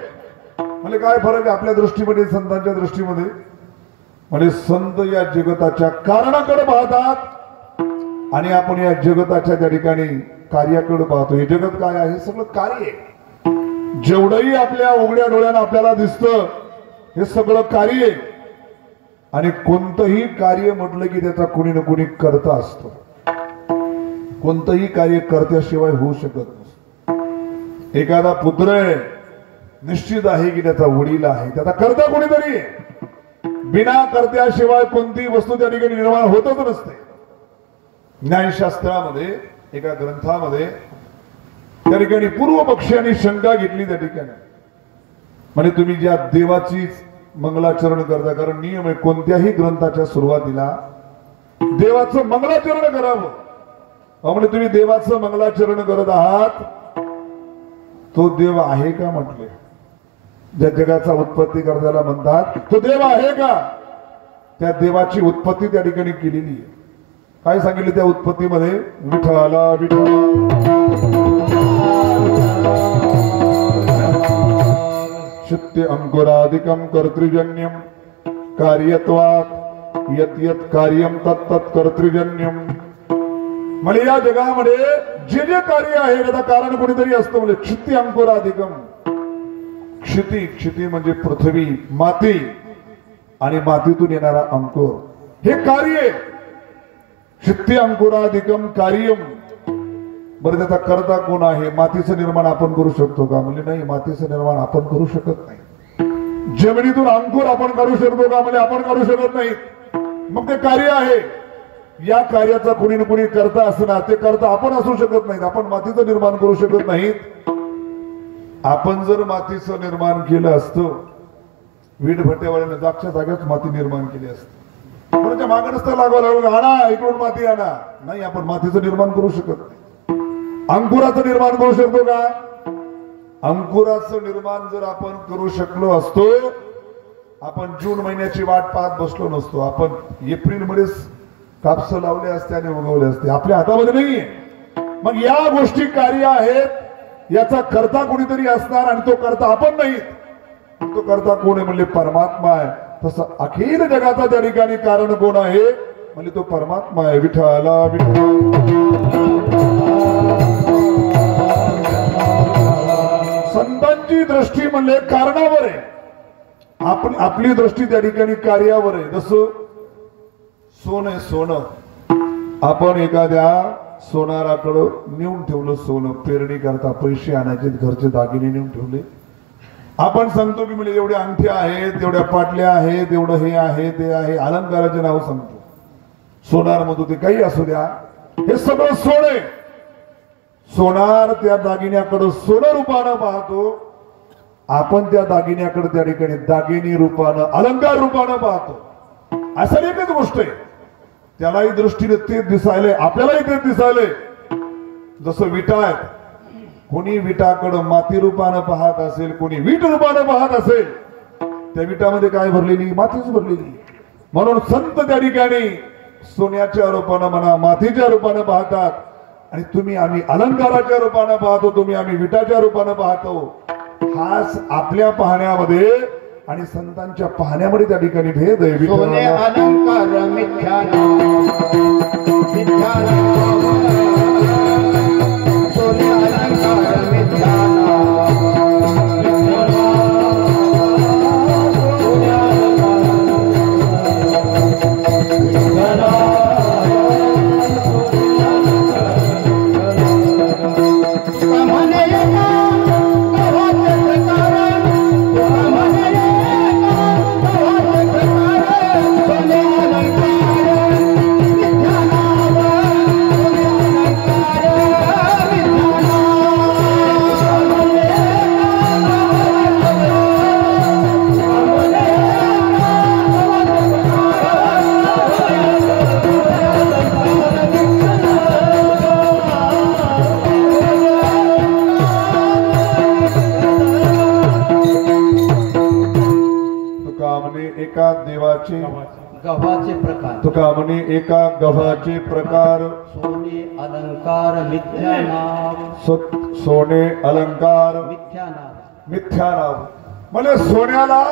म्हणजे काय फरक आहे आपल्या दृष्टीमध्ये संतांच्या दृष्टीमध्ये. म्हणजे संत या जगताच्या कारणाकडे पाहतात आणि आपण या जगताच्या त्या ठिकाणी कार्याकडे पाहतो. हे जगत काय आहे, सगळं कार्य आहे. जेवढंही आपल्या उघड्या डोळ्यानं आपल्याला दिसतं हे सगळं कार्य आहे. आणि कोणतंही कार्य म्हटलं की त्याचा कोणी ना कोणी करता असतो. कोणतंही कार्य करत्याशिवाय होऊ शकत नसतं. एखादा पुत्र आहे, निश्चित आहे की त्याचा वडील आहे, त्याचा करता कोणीतरी आहे. बिना कर्त्याशिवाय कोणती वस्तू त्या ठिकाणी निर्माण होतच नसते. न्यायशास्त्रामध्ये एका ग्रंथामध्ये त्या ठिकाणी पूर्व पक्षाने शंका घेतली त्या ठिकाणी. म्हणजे तुम्ही ज्या देवाची मंगलाचरण करता, कारण नियम आहे कोणत्याही ग्रंथाच्या सुरुवातीला देवाचं मंगलाचरण करावं. म्हणजे तुम्ही देवाचं मंगलाचरण करत आहात, तो देव आहे का म्हटले. ज्या जगाचा उत्पत्ती करण्याला म्हणतात तो देव आहे का. त्या देवाची उत्पत्ती त्या ठिकाणी केलेली आहे. काय सांगितले त्या उत्पत्तीमध्ये. विठ्ठला विठ्ठला शुद्ध अंकुरादिकम कर्तृजन्यम कार्यत्वात् यत यत कार्यम तत्तत् कर्तृजन्यम. म्हणजे या जगामध्ये जे जे कार्य आहे त्याचं कारण कोणीतरी असतं. म्हणजे क्षिती अंकुरादिकम. क्षिती, क्षिती म्हणजे पृथ्वी, माती आणि मातीतून येणारा अंकुर, हे कार्य. क्षिती अंकुरादिकम कार्यम. बरं त्याचा करता कोण आहे. मातीचं निर्माण आपण करू शकतो का. म्हणजे नाही, मातीचं निर्माण आपण करू शकत नाही. जमिनीतून अंकुर आपण काढू शकतो का? म्हणजे आपण काढू शकत नाही. मग ते कार्य आहे. या कार्याचा कुणी ना कुणी करता असणार, ते करता आपण असू शकत नाहीत. आपण मातीचं निर्माण करू शकत नाहीत. आपण जर मातीचं निर्माण केलं असतं, वीट भट्ट्यावाल्याने जागच्या जाग्याच माती निर्माण केली असते. कोणाच्या मागे नसतं लागावं लागलं, आणा इकडून माती आणा. नाही, आपण मातीचं निर्माण करू शकत नाही. अंकुराचं निर्माण करू शकतो का? अंकुराचं निर्माण जर आपण करू शकलो असतो, आपण जून महिन्याची वाट पाहत बसलो नसतो. आपण एप्रिल मध्येच कापसं लावले असते आणि उगवले असते. आपल्या हातामध्ये नाहीये. मग या गोष्टी कार्य आहेत. याचा करता कोणीतरी असणार आणि तो करता आपण नाही. तो करता कोण आहे? म्हणजे परमात्मा आहे. तसं अखिल जगाचा त्या ठिकाणी कारण कोण आहे? म्हणजे तो परमात्मा आहे. विठ्ठला संतांची दृष्टी म्हणजे कारणावर आहे. आपली दृष्टी त्या ठिकाणी कार्यावर आहे. जसं सोनं सोनं, आपण एखाद्या सोनाराकडं नेऊन ठेवलं सोनं, पेरणी करता पैसे आणायचे, घरचे दागिने नेऊन ठेवले. आपण सांगतो की म्हणजे एवढ्या अंगठ्या आहेत, एवढ्या पाटल्या आहेत, एवढं हे आहे ते आहे, अलंकाराचे नाव सांगतो. सोनार म्हणतो ते काही असू द्या, हे सगळं सोन आहे. सोनार त्या दागिन्याकडं सोनं रूपानं पाहतो, आपण त्या दागिन्याकडे त्या ठिकाणी दागिनी रूपानं अलंकार रूपानं पाहतो. असं एकच गोष्ट आहे. त्यालाही दृष्टीने तेच दिसायले, आपल्यालाही तेच दिसायले. जसं विटा आहेत, कोणी विटाकडं माती रूपानं पाहत असेल, कोणी वीट रूपानं पाहत असेल, त्या विटामध्ये काय भरलेली? मातीच भरलेली. म्हणून संत त्या ठिकाणी सोन्याच्या रूपानं म्हणा, मातीच्या रूपानं पाहतात. आणि तुम्ही आम्ही अलंकाराच्या रूपानं पाहतो, तुम्ही आम्ही विटाच्या रूपानं पाहतो. हाच आपल्या पाहण्यामध्ये आणि संतांच्या पाहण्यामध्ये त्या ठिकाणी भेद आहे. सोने अलंकार मिथ्या नाम, मिथ्या नाम. सोने अलंकार मिथ्या नाम, मिथ्या नाम. सोने एका देवाचे गव्हाचे प्रकार, तुका म्हणे एका गव्हाचे प्रकार. सोने अलंकार मिथ्या नाम, सोने अलंकार मिथ्या नाम. मिथ्या नाव. म्हणजे सोन्याला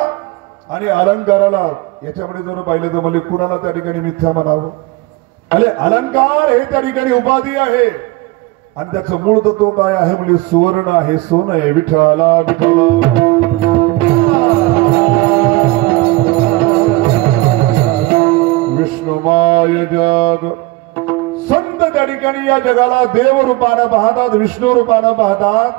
आणि अलंकाराला याच्यामध्ये जर पाहिलं तर म्हणजे कुणाला त्या ठिकाणी मिथ्या म्हणावं? अरे अलंकार हे त्या ठिकाणी उपाधी आहे आणि त्याचं मूळ तत्व काय आहे? म्हणजे सुवर्ण आहे, सोनं आहे. विठ्ठला विठ्ठला विष्णुमाय जग. संत त्या ठिकाणी या जगाला देव रूपानं पाहतात, विष्णू रूपानं पाहतात.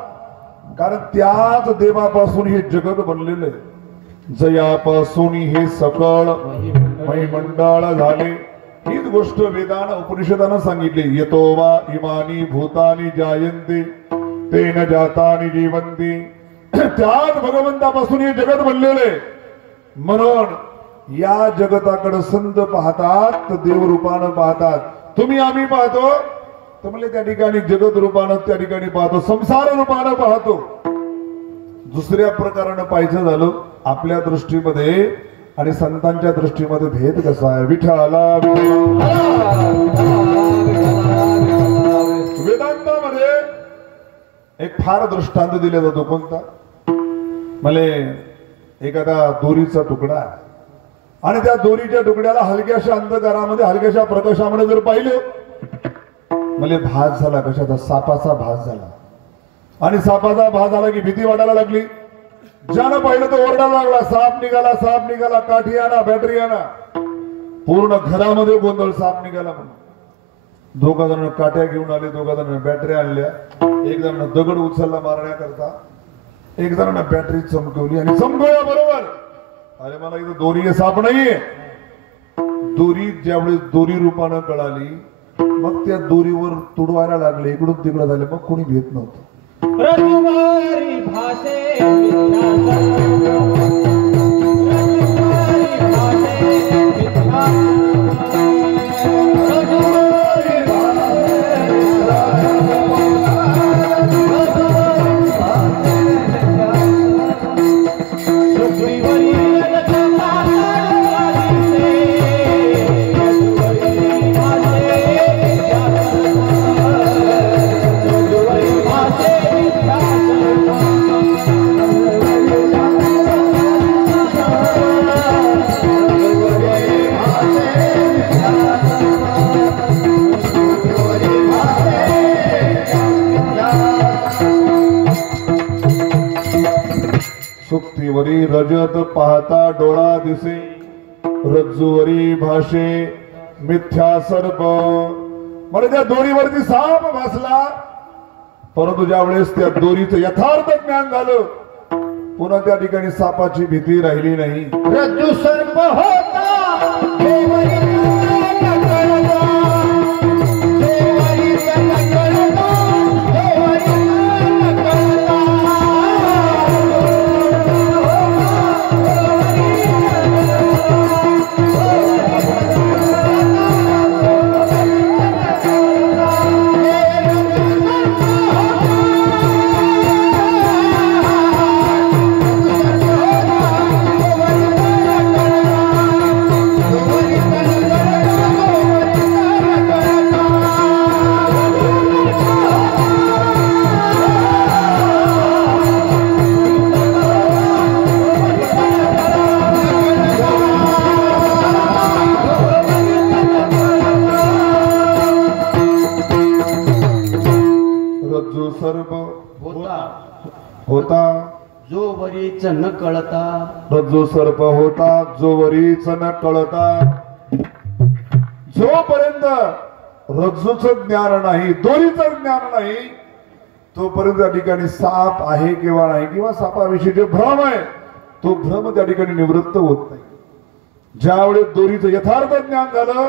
कारण त्याच देवापासून हे जगत बनलेलं आहे. जयापासून हे सकळ महिमंडळ झाले. हीच गोष्ट वेदानं उपनिषदानं सांगितली. यतो वा इमानी भूतानी जायन्ते तेन जातानी जीवन्ति. त्याच भगवंतापासून हे जगत बनलेले. म्हणून या जगताकडे संत पाहतात तर देव रूपानं पाहतात. तुम्ही आम्ही पाहतो तर म्हणजे त्या ठिकाणी जगत रूपानं त्या ठिकाणी पाहतो, संसार रूपानं पाहतो. दुसऱ्या प्रकारानं पाहिजे झालं आपल्या दृष्टीमध्ये आणि संतांच्या दृष्टीमध्ये भेद कसा आहे? विठ्ठला वेदांतामध्ये एक फार दृष्टांत दिला जातो. कोणता? म्हणजे एखादा दोरीचा तुकडा आहे आणि त्या दोरीच्या तुकड्याला हलक्याशा अंधकारामध्ये हलक्याशा प्रकाशामध्ये जर पाहिलं म्हणजे भास झाला, कशाचा? सापाचा भास झाला. आणि सापाचा भास झाला की भीती वाटायला लागली. ज्यानं पाहिलं तर ओरडायला लागला, साप निघाला, साप निघाला, काठी आणा, बॅटरी आणा. पूर्ण घरामध्ये गोंधळ, साप निघाला म्हणून. दोघा जण काठ्या घेऊन आले, दोघा जण बॅटरी आणल्या. एक जण दगड उचलला मारण्याकरता, एक जणांना बॅटरी चमकवली आणि चमकवल्या बरोबर अरे मला इथं दोरी साप नाहीये. दोरी ज्यावेळेस दोरी रूपानं कळाली मग त्या दोरीवर तुडवायला लागले, इकडून तिकडं झाले, मग कोणी भेट नव्हतं. रजुवारी भाषे सुक्तीवरी रजत पाहता डोळा दिसे, रज्जुवरी भाषे मिथ्या सर्प. म्हणजे त्या दोरीवरती साप बसला, परंतु ज्या वेळेस त्या दोरीचं यथार्थ ज्ञान झालं पुन्हा त्या ठिकाणी सापाची भीती राहिली नाही. रज्जू सर्प होता देवरी कळला, देवरी कळला, देवरी रज्जू सर्प होता होता, जो वरीच न कळता. रज्जू सर्प होता जो वरीच न कळता. जोपर्यंत रज्जूचं ज्ञान नाही, दोरीचं ज्ञान नाही, तोपर्यंत त्या ठिकाणी साप आहे किंवा नाही, किंवा सापाविषयी जे भ्रम आहे तो भ्रम त्या ठिकाणी निवृत्त होत नाही. ज्यावेळेस दोरीचं यथार्थ ज्ञान झालं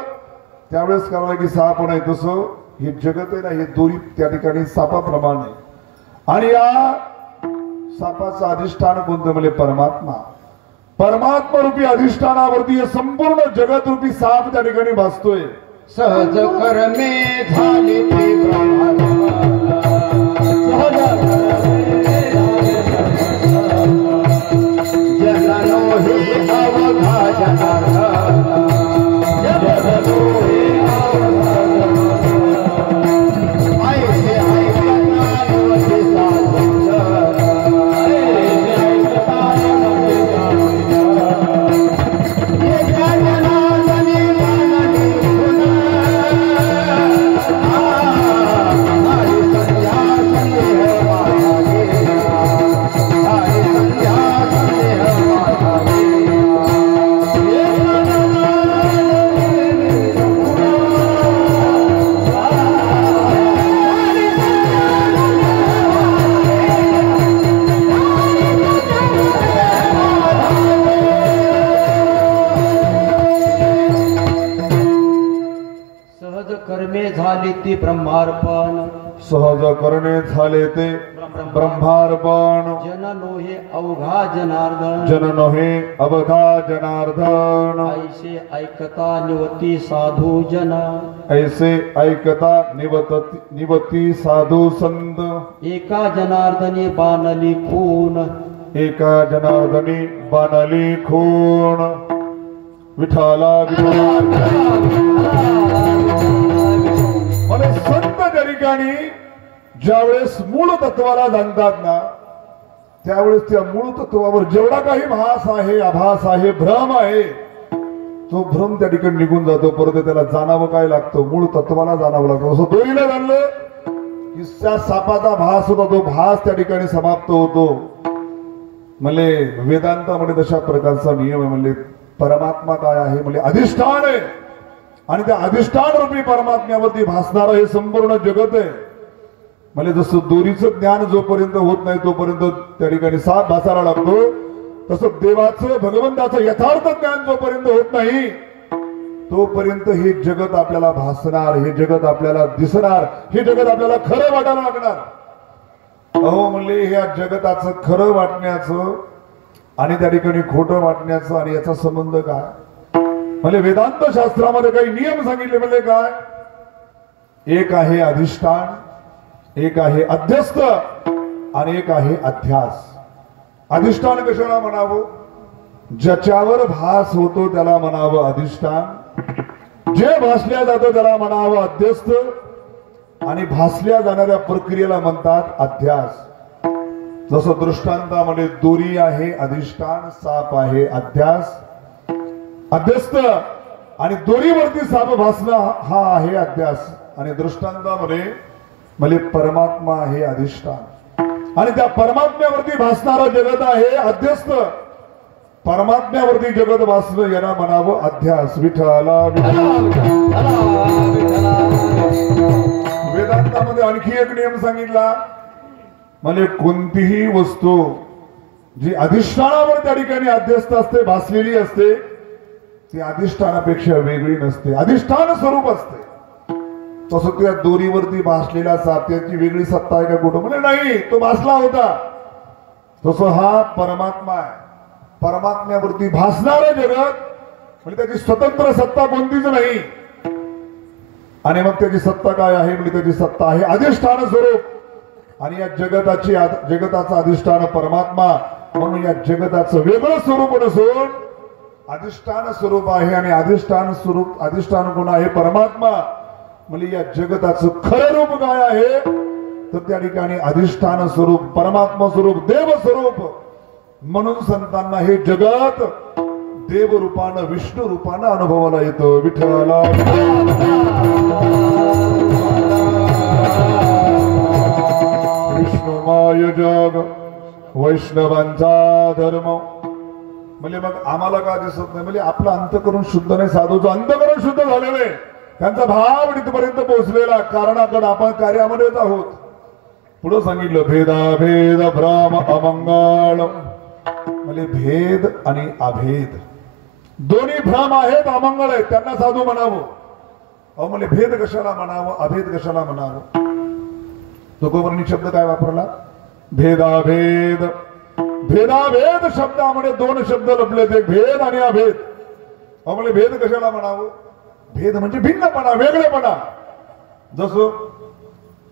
त्यावेळेस कळलं की साप नाही. तसं हे जगत आहे ना, हे दोरी त्या ठिकाणी सापाप्रमाणे. आणि या सापाचं अधिष्ठान कोणतं म्हणजे परमात्मा. परमात्मा रूपी अधिष्ठानावरती हे संपूर्ण जगत रूपी साप त्या ठिकाणी भासतोय. सहज कर्मे झाली ती ब्रह्मात्मा, सहज जननो हे अवघा जनार्दन, जननो हे अवघा जनार्दन. ऐसे ऐकता नवते साधूंच, ऐसे ऐकता नवते साधूंच. हे जनार्दनी मानली गुण, हरी संध्या संदेह माझा गेला, हरी संध्या संदेह माझा गेला. हे सहज कर्मे झाली ती ब्रह्मार्पण, सहज करणे झाले ते ब्रह्मार्पण. जननो हे अवघा जनार्दन, जन नव्हे अवघा जनार्दन. ऐसे ऐकता निवती साधू जना, ऐसे ऐकता निवती साधू संत. एका जनार्दनी बाणली खून, एका जनार्दनी बाणली खूण. विठाला मला संत त्या ठिकाणी ज्यावेळेस मूळ तत्वाला जाणतात ना त्यावेळेस त्या मूळ तत्वावर जेवढा काही भास आहे, आभास आहे, भ्रम आहे, तो भ्रम त्या ठिकाणी निघून जातो. परत त्याला जाणावं काय लागतं, मूळ तत्वाला जाणावं लागतं. असं दोरीला जाणलं की त्या सापाचा भास होता, तो भास त्या ठिकाणी समाप्त होतो. म्हणजे वेदांतामध्ये तशा प्रकारचा नियम आहे. म्हणजे परमात्मा काय आहे म्हणजे अधिष्ठान आहे, आणि त्या अधिष्ठान रूपी परमात्म्यावरती भासणारं हे संपूर्ण जगत आहे. म्हणजे जसं दोरीचं ज्ञान जोपर्यंत होत नाही तोपर्यंत त्या ठिकाणी साप भासायला लागतो, तसं देवाचं भगवंताचं यथार्थ ज्ञान जोपर्यंत होत नाही तोपर्यंत हे जगत आपल्याला भासणार, हे जगत आपल्याला दिसणार, हे जगत आपल्याला खरं वाटायला लागणार. अहो म्हणले ह्या जगताचं खरं वाटण्याचं आणि त्या ठिकाणी खोटं वाटण्याचं आणि याचा संबंध काय? म्हणजे वेदांत शास्त्रामध्ये काही नियम सांगितले म्हणजे काय? एक आहे अधिष्ठान, एक आहे अध्यस्त आणि एक आहे अध्यास. अधिष्ठान कशाला म्हणावं? ज्याच्यावर भास होतो त्याला म्हणावं अधिष्ठान, जे भासल्या जातं त्याला म्हणावं अध्यस्त आणि भासल्या जाणाऱ्या प्रक्रियेला म्हणतात अध्यास. जसं दृष्टांतामध्ये दोरी आहे अधिष्ठान, साप आहे अध्यास, अध्यस्त आणि दोरीवरती साप भासणं हा आहे अध्यास. आणि दृष्टांतामध्ये म्हणजे परमात्मा आहे अधिष्ठान आणि त्या परमात्म्यावरती भासणारं जगत आहे अध्यस्त. परमात्म्यावरती जगत भासणं याला म्हणावं अध्यास. विठ्ठला वेदांतामध्ये आणखी एक नियम सांगितला म्हणजे कोणतीही वस्तू जी अधिष्ठानावर त्या ठिकाणी अध्यस्त असते, भासलेली असते, ती अधिष्ठानापेक्षा वेगळी नसते, अधिष्ठान स्वरूप असते. तसं त्या दोरीवरती भासलेला साप त्याची वेगळी सत्ता आहे का कुठं? म्हणजे नाही, तो भासला होता. तसं हा परमात्मा आहे. परमात्म्यावरती भासणारं जगत म्हणजे त्याची स्वतंत्र सत्ता कोणतीच नाही. आणि मग त्याची सत्ता काय आहे? म्हणजे त्याची सत्ता आहे अधिष्ठान स्वरूप. आणि या जगताचं अधिष्ठान परमात्मा, म्हणून या जगताचं वेगळं स्वरूप नसून अधिष्ठान स्वरूप आहे. आणि अधिष्ठान कोण आहे? परमात्मा. म्हणजे या जगताचं खरं रूप काय आहे? तर त्या ठिकाणी अधिष्ठान स्वरूप, परमात्मा स्वरूप, देव स्वरूप. म्हणून संतांना हे जगत देव रूपानं, विष्णू रूपानं अनुभवाला येतं. विठ्ठला विष्णुमय जग वैष्णवांचा धर्म. म्हणजे मग आम्हाला का दिसत नाही? म्हणजे आपलं अंतकरण शुद्ध नाही. साधूचं अंतकरण शुद्ध झालेलं आहे, त्यांचा भाव इथपर्यंत पोहोचलेला, कारणाकडे आपण कार्यामध्येच आहोत. पुढे सांगितलं भेदाभेद भ्रम अमंगळ. म्हणजे भेद आणि अभेद दोन्ही भ्रम आहेत, अमंगळ आहेत, त्यांना साधू म्हणावं. अहो म्हणजे भेद कशाला म्हणावं, अभेद कशाला म्हणावं? तुकोबरांनी शब्द काय वापरला? भेदाभेद. भेदाभेद शब्दामध्ये दोन शब्द लपलेत, एक भेद आणि अभेद. अहो म्हणजे भेद कशाला म्हणावं? भेद म्हणजे भिन्नपणा, वेगळेपणा. जसं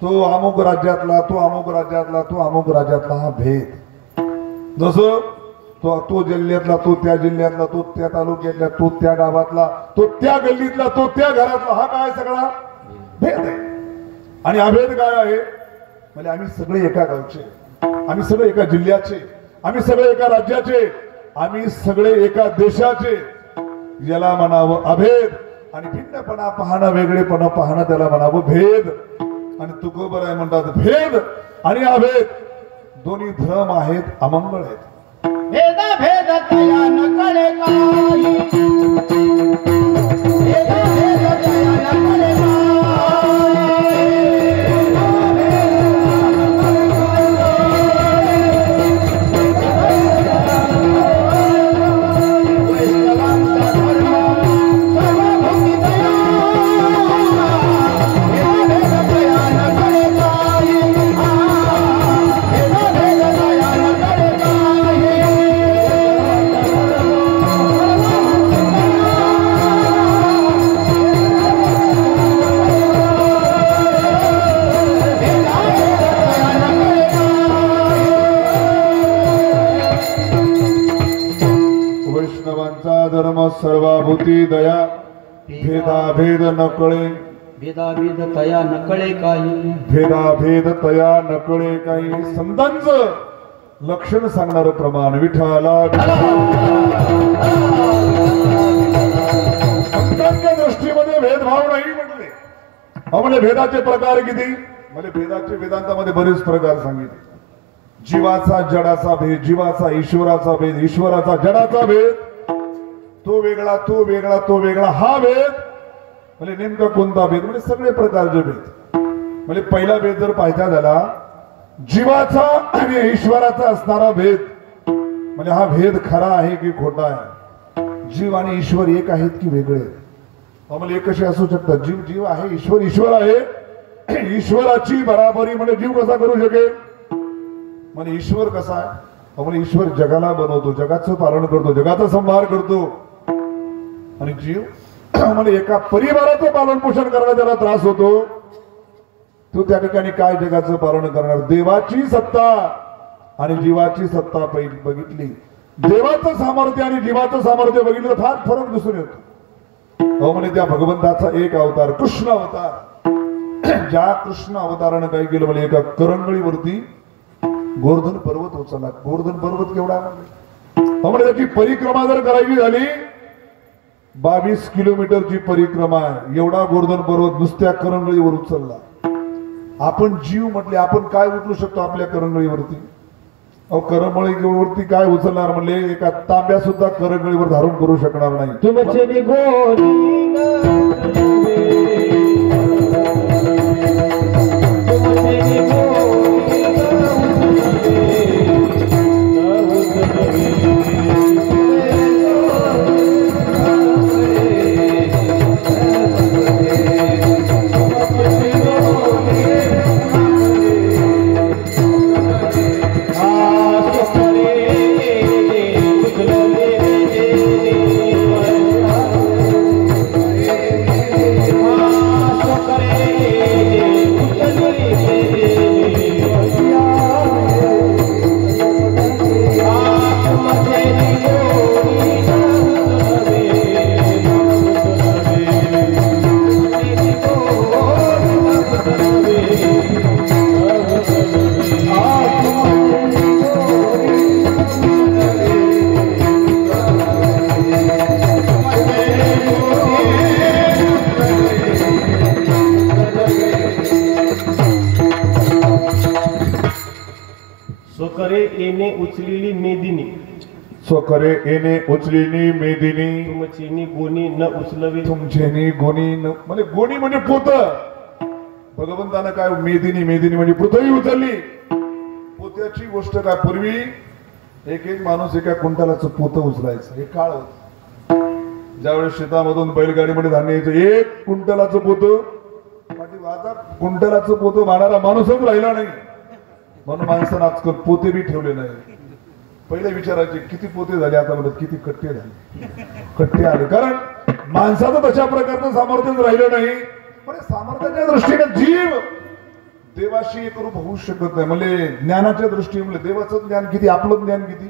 तो अमुक राज्यातला, तो अमुक राज्यातला, तो अमुक राज्यातला, हा भेद. जसं तो जिल्ह्यातला, तो त्या जिल्ह्यातला, तो त्या तालुक्यातला, तो त्या गावातला, तो त्या गल्लीतला, तो त्या घरातला, हा काय सगळा भेद आहे. आणि अभेद काय आहे? म्हणजे आम्ही सगळे एका गावचे, आम्ही सगळे एका जिल्ह्याचे, आम्ही सगळे एका राज्याचे, आम्ही सगळे एका देशाचे, याला म्हणावं अभेद. आणि भिन्नपणा पाहणं, वेगळेपणा पाहणं, त्याला म्हणावं भेद. आणि तुकोबराय म्हणतात भेद आणि अभेद दोन्ही भ्रम आहेत, अमंगळ आहेत. भेदा भेद तया न कळे काही, भेदा भेद तया न कळे सर्वाभूती दया. भेदाभेद न कळे, भेदाभेद तया न कळे काही, भेदाभेद तया न कळे काही. संतांचं लक्षण सांगणार प्रमाण. विठ्ठला संतांच्या दृष्टीमध्ये भेदभाव नाही म्हटले. म्हणजे भेदाचे प्रकार किती? म्हणजे भेदाचे वेदांतामध्ये बरेच प्रकार सांगितले. जीवाचा जडाचा भेद, जीवाचा ईश्वराचा भेद, ईश्वराचा जडाचा भेद, तो वेगळा, तो वेगळा, तो वेगळा, हा भेद. म्हणजे नेमका कोणता भेद? म्हणजे सगळे प्रकारचे भेद. म्हणजे पहिला भेद जर पाहायचा झाला जीवाचा आणि ईश्वराचा असणारा भेद, म्हणजे हा भेद खरा आहे की खोटा आहे? जीव आणि ईश्वर एक आहेत की वेगळे? आम्हाला एक कसे असू शकतात? जीव जीव आहे, ईश्वर ईश्वर आहे. ईश्वराची बराबरी म्हणजे जीव कसा करू शकेल? म्हणजे ईश्वर कसा आहे? आम्हाला ईश्वर जगाला बनवतो, जगाचं पालन करतो, जगाचा संहार करतो. आणि जीव म्हणजे एका परिवाराचं पालन पोषण करायला त्याला त्रास होतो. तो त्या ठिकाणी काय जगाचं पालन करणार? देवाची सत्ता आणि जीवाची सत्ता पहिली बघितली, देवाचं सामर्थ्य आणि जीवाचं सामर्थ्य बघितलं, फार फरक दिसून येतो. म्हणजे त्या भगवंताचा एक अवतार कृष्ण अवतार, ज्या कृष्ण अवतारानं काय केलं म्हणजे एका करंगळीवरती गोवर्धन पर्वत उचलला. गोवर्धन पर्वत केवढा म्हणजे त्याची परिक्रमा जर करायची झाली 22 किलोमीटरची परिक्रमा आहे. एवढा गोवर्धन पर्वत नुसत्या करंगळीवर उचलला. आपण जीव म्हटले, आपण काय उचलू शकतो आपल्या करंगळीवरती? अहो करंगळीवरती काय उचलणार म्हणले? एका तांब्या सुद्धा करंगळीवर धारण करू शकणार नाही. उचलेली मेदिनी, स्वकरे येणे उचलेली मेदिनी, तुमचेनी गोणी न उचलवी, तुमचेनी गोणी न म्हणजे गोणी म्हणजे पोत. भगवंतानं काय मेदिनी, मेदिनी म्हणजे पृथ्वी उचलली. पोत्याची गोष्ट काय, पूर्वी एक एक माणूस एका कुंटलाचं पोत उचलायचं, हे काळ होत. ज्यावेळेस शेतामधून बैलगाडीमध्ये धान्य यायचं, एक कुंटलाचं पोत, आता कुंटलाचं पोत मारणारा माणूसच राहिला नाही. म्हणून माणसानं आजकाल पोते बी ठेवले नाही. पहिले विचारायचे किती पोते झाले, आता म्हणत किती कट्टे झाले. कट्टे आले कारण माणसाचं तशा प्रकारचं सामर्थ्यच राहिलं नाही. पण सामर्थ्याच्या दृष्टीने जीव देवाशी एकरूप होऊ शकत नाही. म्हणजे ज्ञानाच्या दृष्टीने म्हणजे देवाचं ज्ञान किती, आपलं ज्ञान किती?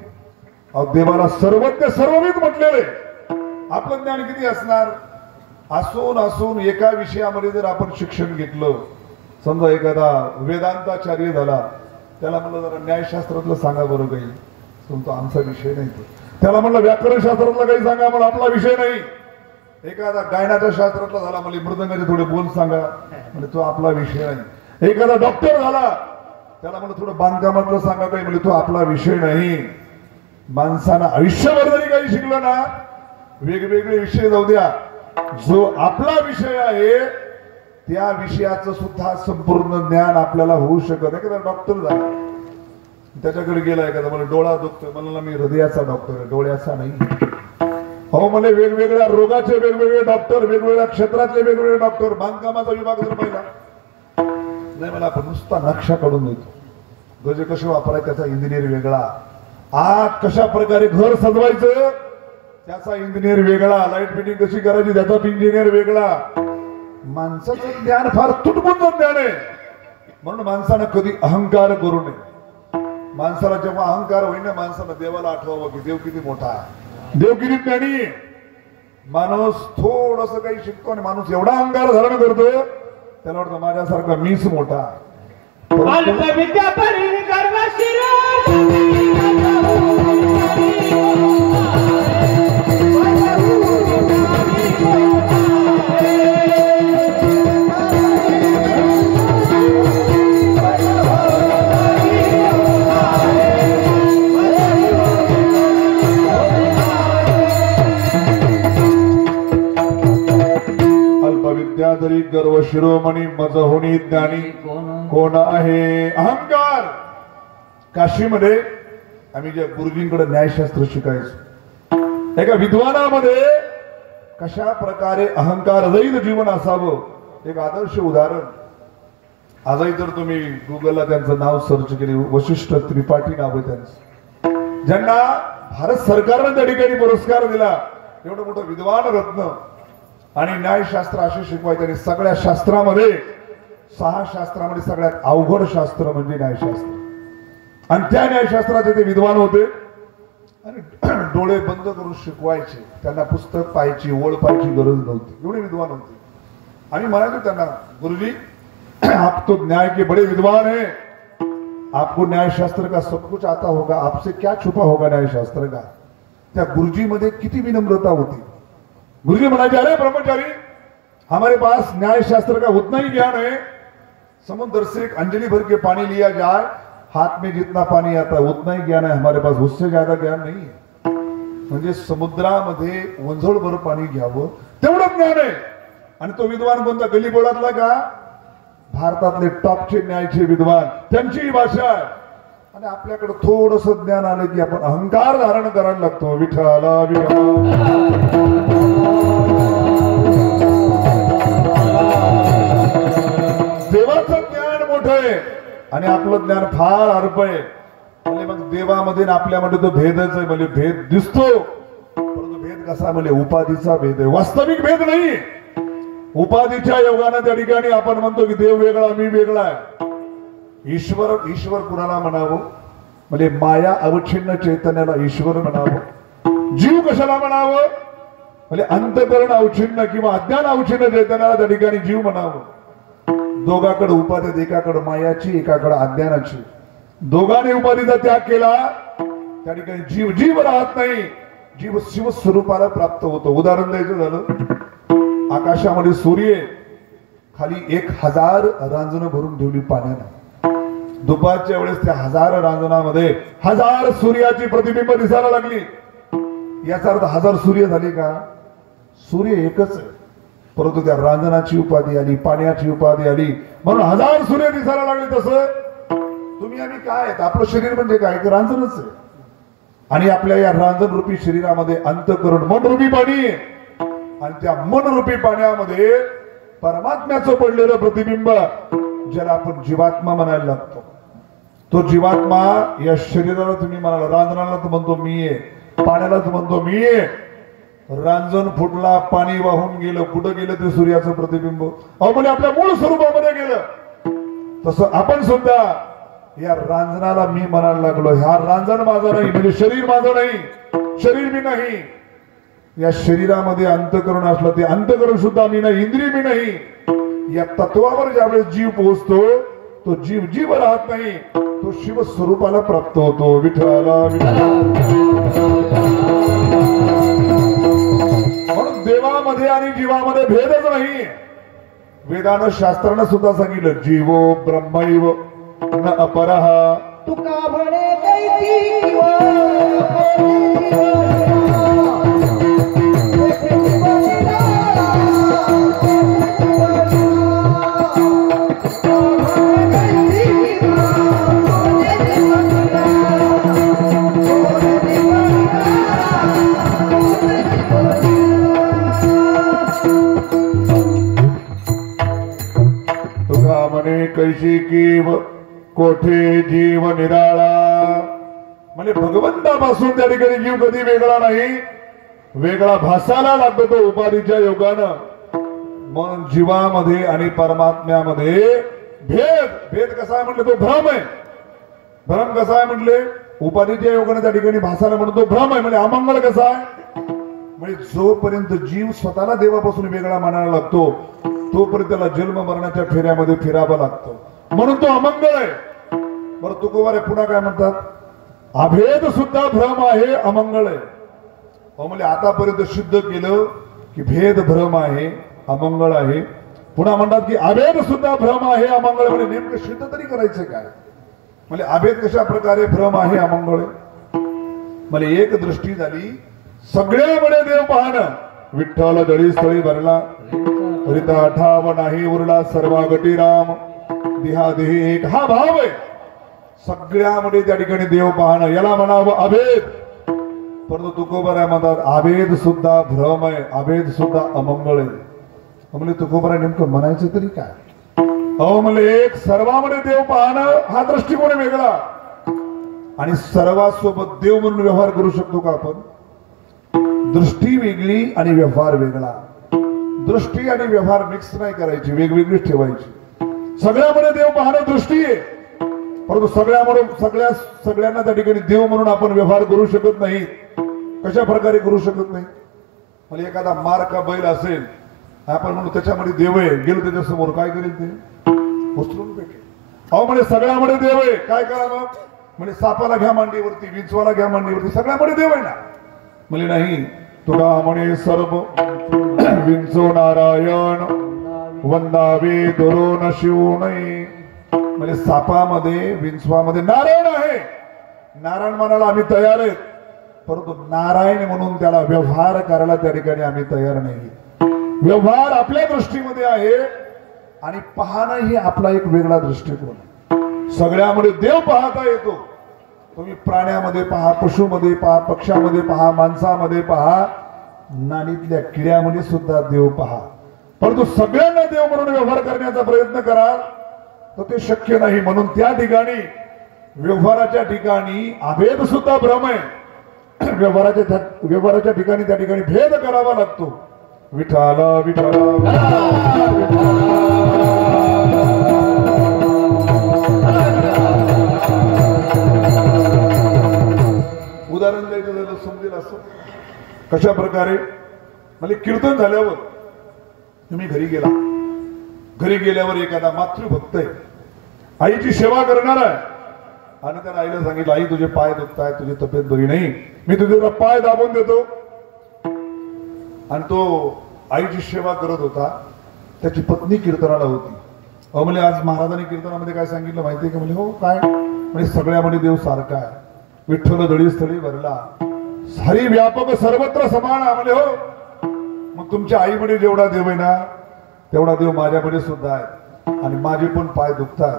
देवाला सर्वज्ञ सर्वविद म्हटलेले, आपलं ज्ञान किती असणार? असून असून एका विषयामध्ये जर आपण शिक्षण घेतलं, समजा एखादा वेदांताचार्य झाला, त्याला म्हणलं जरा न्यायशास्त्रातलं सांगा बरं काही, तुमचा आमचा विषय नाही. तो त्याला म्हणलं व्याकरण शास्त्रातला काही सांगा, मला आपला विषय नाही. एखादा गायनाच्या शास्त्रातला झाला, म्हणजे मृदंगाचे थोडे बोल सांगा, म्हणजे तो आपला विषय नाही. एखादा डॉक्टर झाला, त्याला म्हणलं थोडं बांधकामातलं सांगा काही, म्हणजे तो आपला विषय नाही. माणसानं आयुष्यभर जरी काही शिकलं ना, वेगवेगळे विषय जाऊ द्या, जो आपला विषय आहे त्या विषयाचं सुद्धा संपूर्ण ज्ञान आपल्याला होऊ शकत. एखादा डॉक्टर झाला, त्याच्याकडे गेला एखादा, मला डोळा दुखतोय, मला मी हृदयाचा डॉक्टर आहे, डोळ्याचा नाही. हो मला वेगवेगळ्या रोगाचे वेगवेगळे डॉक्टर, वेगवेगळ्या क्षेत्रातले वेगवेगळे डॉक्टर. बांधकामाचा विभाग जर पाहिला नाही, मला आपण नुसता नक्षा काढून देतो, गजे कसे वापरायचे त्याचा इंजिनियर वेगळा, आत कशा प्रकारे घर सजवायचं त्याचा इंजिनियर वेगळा, लाईट फिटिंग कशी करायची त्याचा इंजिनियर वेगळा. माणसाचं ज्ञान फार तुटपुंज ज्ञान आहे. म्हणून माणसानं कधी अहंकार करू नये. माणसाला जेव्हा अहंकार होईल ना, माणसानं देवाला आठवावं की देव किती मोठा आहे, देव किती ज्ञानी आहे. माणूस थोडस काही शिकतो आणि माणूस एवढा अहंकार धारण करतो, त्याला वाटतं माझ्यासारखा मीच मोठा. विद्याधरी गर्व शिरोमणी मज होणी ज्ञानी कोण आहे? अहंकार. काशीमध्ये आम्ही ज्या गुरुजींकडे न्यायशास्त्र शिकायचो, एका विद्वानामध्ये कशा प्रकारे अहंकार रहित जीवन असावं एक आदर्श उदाहरण. आजही जर तुम्ही गुगलला त्यांचं नाव सर्च केले, वशिष्ठ त्रिपाठी नाव आहे त्यांचं, ज्यांना भारत सरकारने त्या ठिकाणी पुरस्कार दिला. एवढं मोठं विद्वान रत्न आणि न्यायशास्त्र असे शिकवायचे. आणि सगळ्या शास्त्रामध्ये 6 शास्त्रामध्ये सगळ्यात अवघड शास्त्र म्हणजे न्यायशास्त्र. आणि त्या न्यायशास्त्राचे ते विद्वान होते आणि डोळे बंद करून शिकवायचे. त्यांना पुस्तक पाहायची ओळ पाहायची गरज नव्हती, एवढे विद्वान होते. आम्ही म्हणायचो त्यांना, गुरुजी आप तो न्याय के बड़े विद्वान हैं, आपको न्यायशास्त्र का सब कुछ आता होगा, आपसे क्या छुपा होगा न्यायशास्त्र का. त्या गुरुजी मध्ये किती विनम्रता होती. गुरुजी म्हणायचे, अरे ब्रह्मचारी, हमारे पास न्यायशास्त्र का उतना ही ज्ञान है, समुद्र से एक अंजलि भर के पानी लिया जाए, हाथ में जितना पानी आता है उतना ही ज्ञान है हमारे पास, उससे ज्यादा ज्ञान नहीं है. म्हणजे समुद्रामध्ये वंजळभर पाणी घ्यावं तेवढं ज्ञान आहे. आणि तो विद्वान कोणता, गलीबोळातला का, भारतातले टॉपचे न्यायचे विद्वान, त्यांची भाषा आहे. आणि आपल्याकडे थोडस ज्ञान आलं की आपण अहंकार धारण करायला लागतो. विठ्ठला देवाचं ज्ञान मोठं आहे आणि आपलं ज्ञान फार अल्प आहे. म्हणजे मग देवामध्ये आपल्यामध्ये तो भेदच आहे. म्हणजे भेद दिसतो, परंतु भेद कसा, म्हणजे उपाधीचा भेद आहे, वास्तविक भेद नाही. उपाधीच्या योगानं त्या ठिकाणी आपण म्हणतो की देव वेगळा मी वेगळा आहे. ईश्वर कुणाला म्हणावं, म्हणजे माया अवच्छिन्न चैतन्याला ईश्वर म्हणावं. जीव कशाला म्हणावं, म्हणजे अंतकरण अवच्छिन्न किंवा अज्ञान अवच्छिन्न चैतन्याला त्या ठिकाणी जीव म्हणावं. दोघाकडे उपाधी, एकाकडे मायाची एकाकडे अज्ञानाची. दोघांनी उपाधीचा त्याग केला त्या ठिकाणी जीव जीव राहत नाही, जीव शिव स्वरूपाला प्राप्त होतो. उदाहरण द्यायचं झालं, आकाशामध्ये सूर्य, खाली 1000 रांजणं भरून ठेवली पाण्यानं. दुपारच्या वेळेस त्या 1000 रांजणामध्ये 1000 सूर्याची प्रतिबिंब दिसायला लागली. याचा अर्थ 1000 सूर्य झाले का, सूर्य एकच आहे, परंतु त्या रांजणाची उपाधी आली, पाण्याची उपाधी आली, म्हणून 1000 सूर्य दिसायला लागले. तसं तुम्ही आम्ही काय आहेत, आपलं शरीर म्हणजे काय, रांजणच आहे. आणि आपल्या या रांजण रूपी शरीरामध्ये अंतःकरण मन रूपी पाणी आहे. आणि त्या मनरूपी पाण्यामध्ये परमात्म्याचं पडलेलं प्रतिबिंब, ज्याला आपण जीवात्मा म्हणायला लागतो. तो जीवात्मा या शरीराला तुम्ही म्हणाला, रांजणाला तर म्हणतो मी आहे, पाण्याला तर म्हणतो मी आहे. रांजण फुटला, पाणी वाहून गेलं, कुठं गेलं ते सूर्याचं प्रतिबिंब, म्हणजे आपल्या मूळ स्वरूपामध्ये गेलं. तसं आपण सुद्धा या रांजणाला मी म्हणायला लागलो. हा रांजण माझा नाही, म्हणजे शरीर माझं नाही, शरीर मी नाही. या शरीरामध्ये अंतःकरण असलं, ते अंतःकरण सुद्धा मी नाही, इंद्रिय मी नाही. या तत्वावर ज्यावेळेस जीव पोहोचतो, तो जीव जीव राहत नाही, तो शिव स्वरूपाला प्राप्त होतो. विठ्ठला म्हणून देवामध्ये आणि जीवामध्ये भेदच नाही. वेदानं शास्त्रानं सुद्धा सांगितलं, जीवो ब्रह्मैव न अपरः. तुका म्हणे कैती कैशी कीव कोठे जीव निराळा. म्हणजे भगवंतापासून त्या ठिकाणी जीव कधी वेगळा नाही, वेगळा भासायला लागतो तो उपाधीच्या योगानं. म्हणून जीवामध्ये आणि परमात्म्यामध्ये भेद. भेद कसा आहे म्हटलं, तो भ्रम आहे. भ्रम कसा आहे म्हटले, उपाधीच्या योगाने त्या ठिकाणी भासायला म्हणतो भ्रम आहे. म्हणजे अमंगळ कसा आहे, म्हणजे जोपर्यंत जीव स्वतःला देवापासून वेगळा मानायला लागतो, तोपर्यंत त्याला जन्म मरणाच्या फेऱ्यामध्ये फिरावं लागतं, म्हणून तो अमंगळ आहे. बरं तुकोबारे पुन्हा काय म्हणतात, अभेद सुद्धा भ्रम आहे, अमंगळ आहे. म्हणजे आतापर्यंत सिद्ध केलं की भेद भ्रम आहे, अमंगळ आहे. पुन्हा म्हणतात की अभेद सुद्धा भ्रम आहे, अमंगळ. म्हणजे नेमकं सिद्ध तरी करायचं काय, म्हणजे अभेद कशा प्रकारे भ्रम आहे, अमंगळ आहे. म्हणजे एक दृष्टी झाली, सगळ्यामध्ये देव पाहणं. विठ्ठल जळी स्थळी भरला, हरिता ठाव नाही उरला, सर्वा गटी राम, देहा देही एक, हा भाव आहे. सगळ्यामध्ये त्या ठिकाणी देव पाहणं याला म्हणावं अभेद. परंतु तुकोबाराय म्हणतात अभेद सुद्धा भ्रम आहे, अभेद सुद्धा अमंगळ आहे. म्हणजे तुकोबाराय नेमकं म्हणायचं तरी काय? अहो म्हणजे एक सर्वांमध्ये देव पाहणं हा दृष्टिकोन वेगळा आणि सर्वांसोबत देव म्हणून व्यवहार करू शकतो का आपण? दृष्टी वेगळी आणि व्यवहार वेगळा. दृष्टी आणि व्यवहार मिक्स नाही करायची, वेगवेगळीच ठेवायची. सगळ्यामध्ये देव पाहणं दृष्टी आहे, परंतु सगळ्यांना त्या ठिकाणी देव म्हणून आपण व्यवहार करू शकत नाही. कशा प्रकारे करू शकत नाही? म्हणजे एखादा मार का बैल असेल, आपण म्हणू त्याच्यामध्ये देव आहे, गेलो त्याच्या समोर काय करेल ते? उचलून फेकेल. अहो म्हणजे सगळ्यामध्ये देव आहे, काय करावं? म्हणजे सापाला घ्या मांडीवरती, विंचवाला घ्या मांडीवरती, सगळ्यामध्ये देव आहे ना. म्हणजे नाही, तुला म्हणे सर्व विंचो नारायण वंदावे दुरोण शिवणे. म्हणजे सापामध्ये विंचवामध्ये नारायण आहे. नारायण म्हणायला आम्ही तयार आहेत, परंतु नारायण म्हणून त्याला व्यवहार करायला त्या ठिकाणी आम्ही तयार नाही. व्यवहार आपल्या दृष्टीमध्ये आहे आणि पाहणं ही आपला एक वेगळा दृष्टिकोन. सगळ्यामध्ये देव पाहता येतो. तुम्ही प्राण्यामध्ये पहा, पशुमध्ये पहा, पक्षामध्ये पहा, माणसामध्ये पहा, नाणीतल्या किड्यामध्ये सुद्धा देव पहा. परंतु सगळ्यांना देव म्हणून व्यवहार करण्याचा प्रयत्न कराल तर ते शक्य नाही. म्हणून त्या ठिकाणी व्यवहाराच्या ठिकाणी अभेद सुद्धा भ्रम आहे. व्यवहाराच्या ठिकाणी त्या ठिकाणी भेद करावा लागतो. विठाला विठाला उदाहरण द्यायचं झालं समजेल असं. कशा प्रकारे? म्हणजे कीर्तन झाल्यावर तुम्ही घरी गेला, घरी गेल्यावर एखादा मातृभक्त आहे, आईची सेवा करणार आहे आणि त्या आईला सांगितलं, आई तुझे पाय दुखताय, तुझी तब्येत बरी नाही, मी तुझे पाय दाबून देतो. आणि तो आईची सेवा करत होता. त्याची पत्नी कीर्तनाला होती. अहो म्हणजे आज महाराजांनी कीर्तनामध्ये काय सांगितलं माहितीये का? म्हणजे हो काय? म्हणजे सगळ्यामध्ये देव सारखा आहे. विठ्ठल दळी स्थळी भरला, हरी व्यापक सर्वत्र समान. म्हणजे हो, मग तुमच्या आईमध्ये जेवढा देव आहे ना तेवढा देव माझ्यामध्ये सुद्धा आहे. आणि माझे पण पाय दुखतात,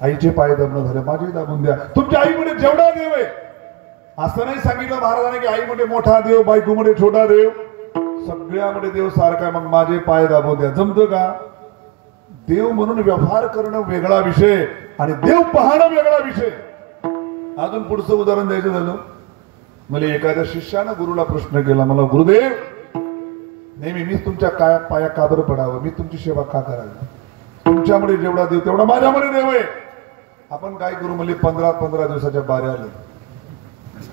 आईचे पाय दाबणं झाले, माझे दाबून द्या. तुमच्या आईमध्ये जेवढा देव आहे, असं नाही सांगितलं महाराजांनी की आईमध्ये मोठा देव, बायकोमध्ये छोटा देव. सगळ्यामध्ये देव सारखा आहे, मग माझे पाय दाबू द्या. जमतं का? देव म्हणून व्यवहार करणं वेगळा विषय आणि देव पाहणं वेगळा विषय. अजून पुढचं उदाहरण द्यायचं झालं, मला एखाद्या शिष्यानं गुरुला प्रश्न केला, मला गुरुदेव नेहमी मी तुमच्या पाया का बरं पडावं, मी तुमची सेवा का करावी? तुमच्यामध्ये जेवढा देव तेवढा माझ्यामध्ये देव आहे. आपण काय करू? म्हणजे 15 दिवसाच्या बाऱ्या आले,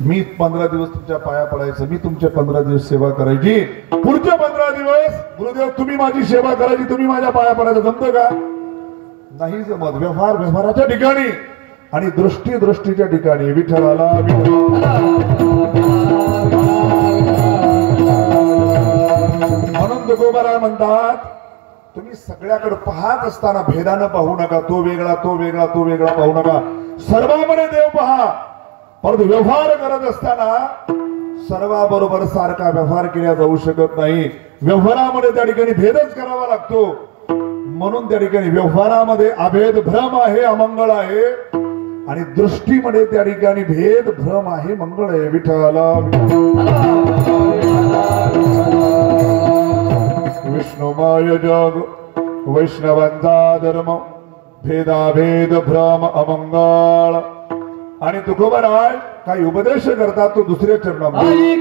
मी 15 दिवस तुमच्या पाया पडायचं, मी तुमच्या 15 दिवस सेवा करायची, पुढच्या 15 दिवस गुरुदेव तुम्ही माझी सेवा करायची, तुम्ही माझ्या पाया पडायचं. जमतं का? नाही जमत. व्यवहार व्यवहाराच्या ठिकाणी आणि दृष्टी दृष्टीच्या ठिकाणी. विठ्ठलाला म्हणून तुकोबाराय म्हणतात, तुम्ही सगळ्याकडे पाहत असताना भेदानं पाहू नका. तो वेगळा, तो वेगळा, तो वेगळा पाहू नका. सर्वांमध्ये देव पहा. परंतु व्यवहार करत असताना सर्वाबरोबर सारखा व्यवहार केला जाऊ शकत नाही. व्यवहारामध्ये त्या ठिकाणी भेदच करावा लागतो. म्हणून त्या ठिकाणी व्यवहारामध्ये अभेद भ्रम आहे, अमंगळ आहे. आणि दृष्टीमध्ये त्या ठिकाणी भेद भ्रम आहे, मंगळ आहे. विठ्ठला विष्णुमय जग वैष्णवांचा धर्म, भेदाभेद भ्रम अमंगळ. आणि तुकोबाराय काही उपदेश करतात, तो दुसऱ्या चरणामध्ये.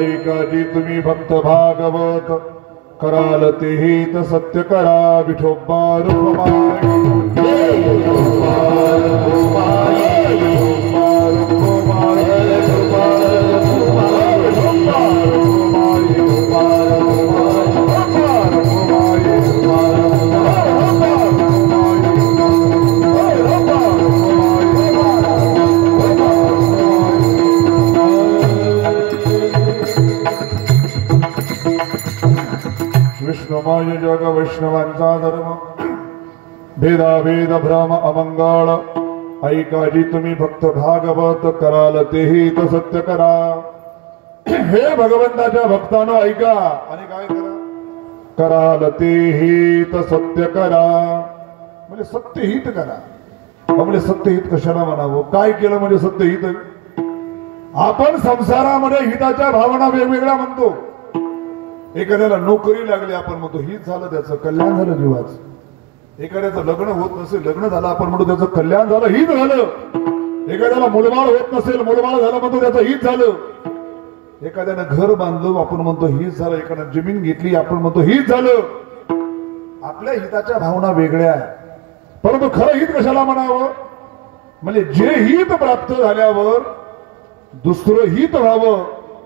ऐकाजी तुम्ही भक्त भागवत कराल ते हित सत्य करा विठोबा रुक्माई विष्णुमय जग वैष्णवांचा धर्म भेदाभेद भ्रम अमंगळ ऐकाजी तुम्ही भक्त भागवत कराल तेही तर सत्य करा हे भगवंताच्या भक्तांनो ऐका आणि काय करा कराल तेही तर सत्य करा म्हणजे सत्यहित करा म्हणजे सत्यहित कशाला म्हणावं काय केलं म्हणजे सत्यहित आपण संसारामध्ये हिताच्या भावना वेगवेगळ्या म्हणतो एखाद्याला नोकरी लागली आपण म्हणतो हीच झालं त्याचं कल्याण झालं जीवाचं एखाद्याचं लग्न होत नसेल लग्न झालं आपण म्हणतो त्याचं कल्याण झालं हीच झालं एखाद्याला मुलबाळ होत नसेल मुलबाळ झालं म्हणतो त्याचं हीच झालं एखाद्यानं घर बांधलं आपण म्हणतो हीच झालं एखाद्यानं जमीन घेतली आपण म्हणतो हीच झालं आपल्या हिताच्या भावना वेगळ्या परंतु खरं हित कशाला म्हणावं म्हणजे जे हित प्राप्त झाल्यावर दुसरं हित व्हावं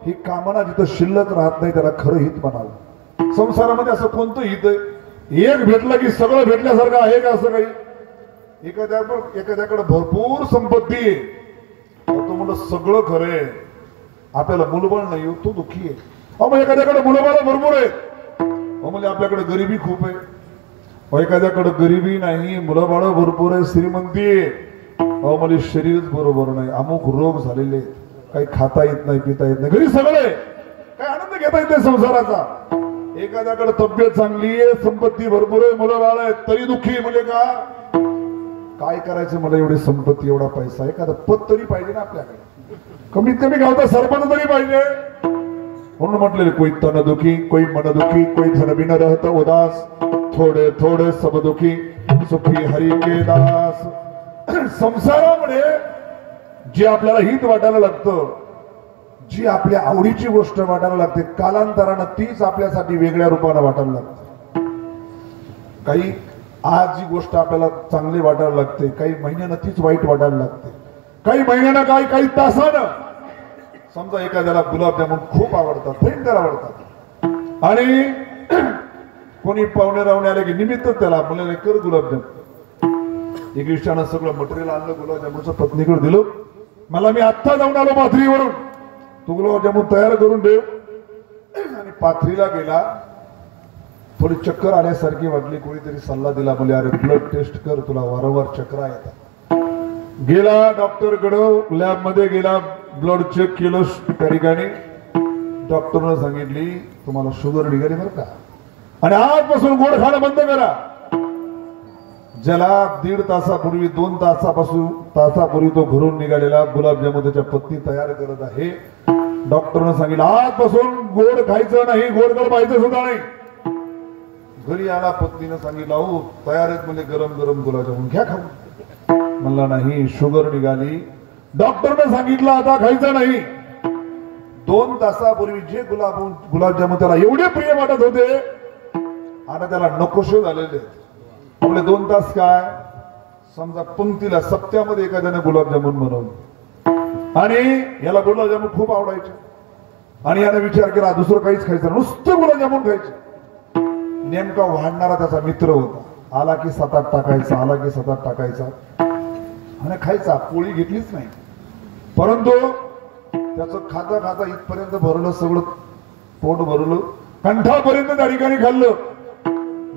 ही कामना जिथं शिल्लक राहत नाही त्याला खरं हित म्हणावं संसारामध्ये असं कोणतं हित एक भेटलं की सगळं भेटल्यासारखं आहे का असं काही एखाद्याकडे भरपूर संपत्ती आहे तो म्हणतो सगळं खरं आहे आपल्याला मुलबाळ नाही तो दुःखी आहे मग एखाद्याकडे मुलबाळ भरपूर आहे म्हणजे आपल्याकडे गरिबी खूप आहे एखाद्याकडे गरिबी नाही मुलबाळ भरपूर आहे श्रीमंती आहे म्हणजे शरीरच बरोबर नाही अमुक रोग झालेले काही खाता येत नाही पिता येत नाही घरी सगळे काही आनंद घेता येत नाही संसाराचा एखाद्याकडे तब्येत चांगली आहे संपत्ती भरपूर आहे मुलं बाळ आहेत तरी दुःखी म्हणजे का काय करायचं मला एवढी संपत्ती एवढा पैसा एखादा पद तरी पाहिजे ना आपल्याकडे कमीत कमी गावचा सरपंच तरी पाहिजे म्हणून म्हटलेले कोई तन दुखी कोई मन दुखी कोई धनबी न रहत उदास थोडे थोडे सब दुखी सुखी हरी के दास संसारामध्ये जे आपल्याला हित वाटायला लागतं जी आपल्या आवडीची गोष्ट वाटायला लागते कालांतरानं तीच आपल्यासाठी वेगळ्या रूपानं वाटायला लागते काही आज जी गोष्ट आपल्याला चांगली वाटायला लागते काही महिन्यानं तीच वाईट वाटायला लागते काही महिन्यानं काही तासानं समजा एखाद्याला गुलाबजामुन खूप आवडतात भयंकर आवडतात आणि कोणी पाहुणे रावणे आले की निमित्त त्याला मुलाला कर गुलाबजाम एक दिवसानं सगळं मटेरियल आणलं गुलाबजामुनचं पत्नीकडे दिलं मला मी आत्ता जाऊन आलो पाथरीवरून तू गुलाबजामुन तयार करून ठेव आणि पाथरीला गेला थोडी चक्कर आल्यासारखी वाटली कोणीतरी सल्ला दिला म्हणजे अरे ब्लड टेस्ट कर तुला वारंवार चक्र येतात गेला डॉक्टर कडे लॅब मध्ये गेला ब्लड चेक केलं त्या ठिकाणी डॉक्टरनं सांगितली तुम्हाला शुगर निघाली बरं का आणि आजपासून गोड खाणं बंद करा ज्याला 1.5 तासापूर्वी 2 तासापूर्वी तो घरून निघालेला गुलाबजामुन त्याच्या पत्नी तयार करत आहे डॉक्टरनं सांगितलं आजपासून गोड खायचं नाही गोड पाहिजे सुद्धा नाही घरी आला पत्नीनं सांगितलं हो तयार आहेत म्हणजे गरम गरम गुलाबजामुन घ्या खाऊ म्हणला नाही शुगर निघाली डॉक्टरनं सांगितलं आता खायचं नाही 2 तासापूर्वी जे गुलाबजामुन त्याला एवढे प्रिय वाटत होते आता त्याला नकोशे झालेले आपले 2 तास काय समजा पंक्तीला सप्त्यामध्ये एखाद्याने गुलाबजामुन बनवले आणि याला गुलाबजामुन खूप आवडायचे आणि याने विचार केला दुसरं काहीच खायचं नुसतं गुलाबजामुन खायचे नेमका वाढणारा त्याचा मित्र होता आला की 7-8 टाकायचा आला की 7-8 टाकायचा आणि खायचा पोळी घेतलीच नाही परंतु त्याचं खाता खाता इथपर्यंत भरलं सगळं पोट भरलं कंठापर्यंत त्या ठिकाणी खाल्लं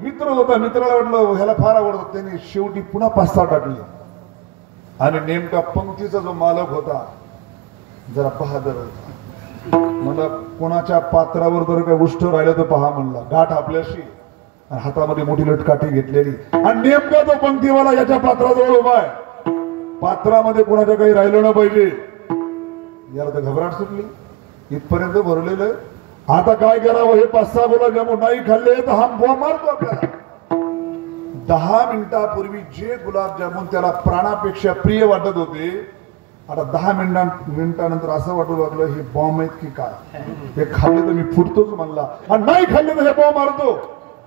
मित्र होता मित्राला वाटलं ह्याला फार आवडतं त्याने शेवटी पुन्हा 5-6 टाकले आणि नेमका पंक्तीचा जो मालक होता जरा बहादर होता मला कोणाच्या पात्रावर जर काही उष्ट राहिलं तर पहा म्हणला गाठ आपल्याशी आणि हातामध्ये मोठी लटकाठी घेतलेली आणि नेमका तो पंक्तीवाला याच्या पात्राजवळ उभा आहे पात्रामध्ये कोणाच्या काही राहिलं न पाहिजे याला तर घबराट सुटली इथपर्यंत भरलेलं आता काय करावं हे 5-6 गुलाबजामुन नाही खाल्ले तर हा बुवा मारतो आपल्याला 10 मिनिटापूर्वी जे गुलाबजामुन त्याला प्राणापेक्षा प्रिय वाटत होते आता 10 मिनिटानंतर असं वाटू लागलं हे बॉम्ब आहेत की काय, हे खाल्ले तर मी फुटतोच म्हणला, आणि नाही खाल्ले तर हे बॉम्ब मारतो.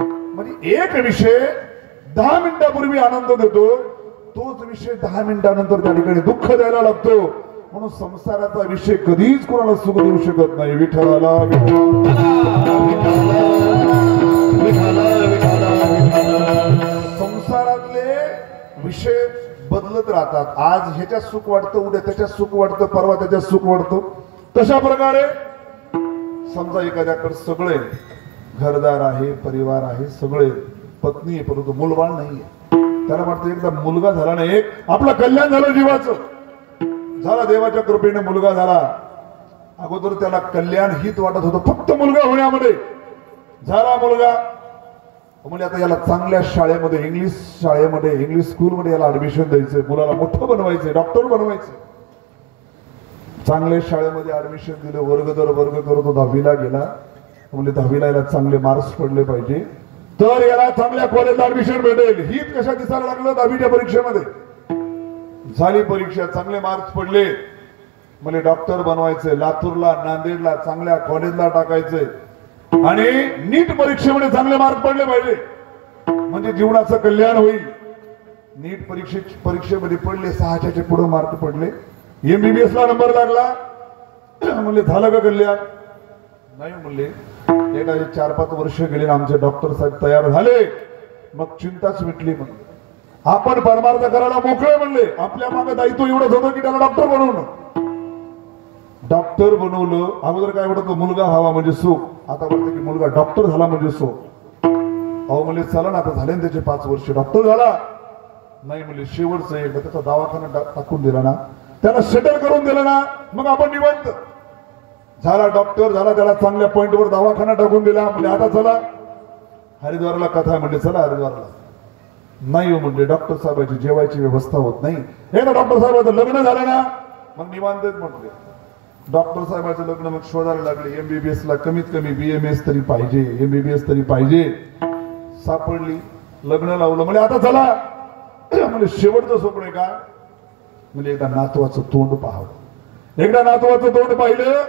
म्हणजे एक विषय 10 मिनिटापूर्वी आनंद देतो, तोच विषय 10 मिनिटानंतर त्या ठिकाणी दुःख द्यायला लागतो. म्हणून संसाराचा विषय कधीच कोणाला सुख देऊ शकत नाही. विठ्ठलाला संसारातले विषय बदलत राहतात. आज ह्याच्यात सुख वाटतं, उद्या त्याच्यात सुख वाटतं, परवा त्याच्यात सुख वाटतं. तशा प्रकारे समजा एखाद्याकडे सगळे घरदार आहे, परिवार आहे, सगळे पत्नी आहे, परंतु मूलबाळ नाहीये. त्याला वाटतं एकदा मुलगा झाला नाही, एक आपलं कल्याण झालं जीवाचं, झाला देवाच्या कृपेने मुलगा झाला. अगोदर त्याला कल्याण हित वाटत होतं फक्त मुलगा होण्यामध्ये. झाला मुलगा म्हणजे आता याला चांगल्या शाळेमध्ये, इंग्लिश शाळेमध्ये, इंग्लिश स्कूलमध्ये याला ऍडमिशन द्यायचंय, मुलाला मोठं बनवायचंय, डॉक्टर बनवायचंय. चांगल्या शाळेमध्ये ऍडमिशन दिलं, वर्ग दर वर्ग करतो, 10वीला गेला. म्हणजे 10वीला याला चांगले मार्क्स पडले पाहिजे तर याला चांगल्या कॉलेजला ऍडमिशन भेटेल. हित कशा दिसायला लागलं 10वीच्या परीक्षेमध्ये. झाली परीक्षा, चांगले मार्क्स पडले, म्हणजे डॉक्टर बनवायचे, लातूरला, नांदेडला चांगल्या कॉलेजला टाकायचे, आणि नीट परीक्षेमध्ये चांगले मार्क पडले पाहिजे म्हणजे जीवनाचं कल्याण होईल. नीट परीक्षेमध्ये पडले, 6च्या पुढे मार्क पडले, MBBS ला नंबर लागला. म्हणले झालं का कल्याण? नाही म्हणले. एका 4-5 वर्ष गेले, आमचे डॉक्टर साहेब तयार झाले, मग चिंताच मिटली. म्हणले आपण परमार्थ करायला मोकळे, म्हणले आपल्या मागे दायित्व एवढंच होतं की त्याला डॉक्टर बनवणं. डॉक्टर बनवलं. अगोदर काय वाटत मुलगा व्हावा म्हणजे सुख, आता वाटतं की मुलगा डॉक्टर झाला म्हणजे सुख. अहो म्हणजे चला ना, आता झाले ना त्याचे 5 वर्ष, डॉक्टर झाला. नाही म्हणजे शेवटचं एकदा त्याचा दवाखाना टाकून दिला ना, त्याला सेटल करून दिलं ना, मग आपण निवांत. झाला डॉक्टर झाला, त्याला चांगल्या पॉइंटवर दवाखाना टाकून दिला. म्हणजे आता चला हरिद्वारला कथा, म्हणजे चला हरिद्वारला. नाही हो म्हणजे डॉक्टर साहेबांची जेवायची व्यवस्था होत नाही. हे ना डॉक्टर साहेबांचं लग्न झालं ना, मग निवांतच म्हटले. डॉक्टर साहेबांचं लग्न मग शोधायला लागले. MBBS ला कमीत कमी BMS तरी पाहिजे, MBBS तरी पाहिजे. सापडली, लग्न लावलं. म्हणजे आता चला, म्हणजे शेवटचं स्वप्न आहे का, म्हणजे एकदा नातवाचं तोंड पाहावं. एकदा नातवाचं तोंड पाहिलं,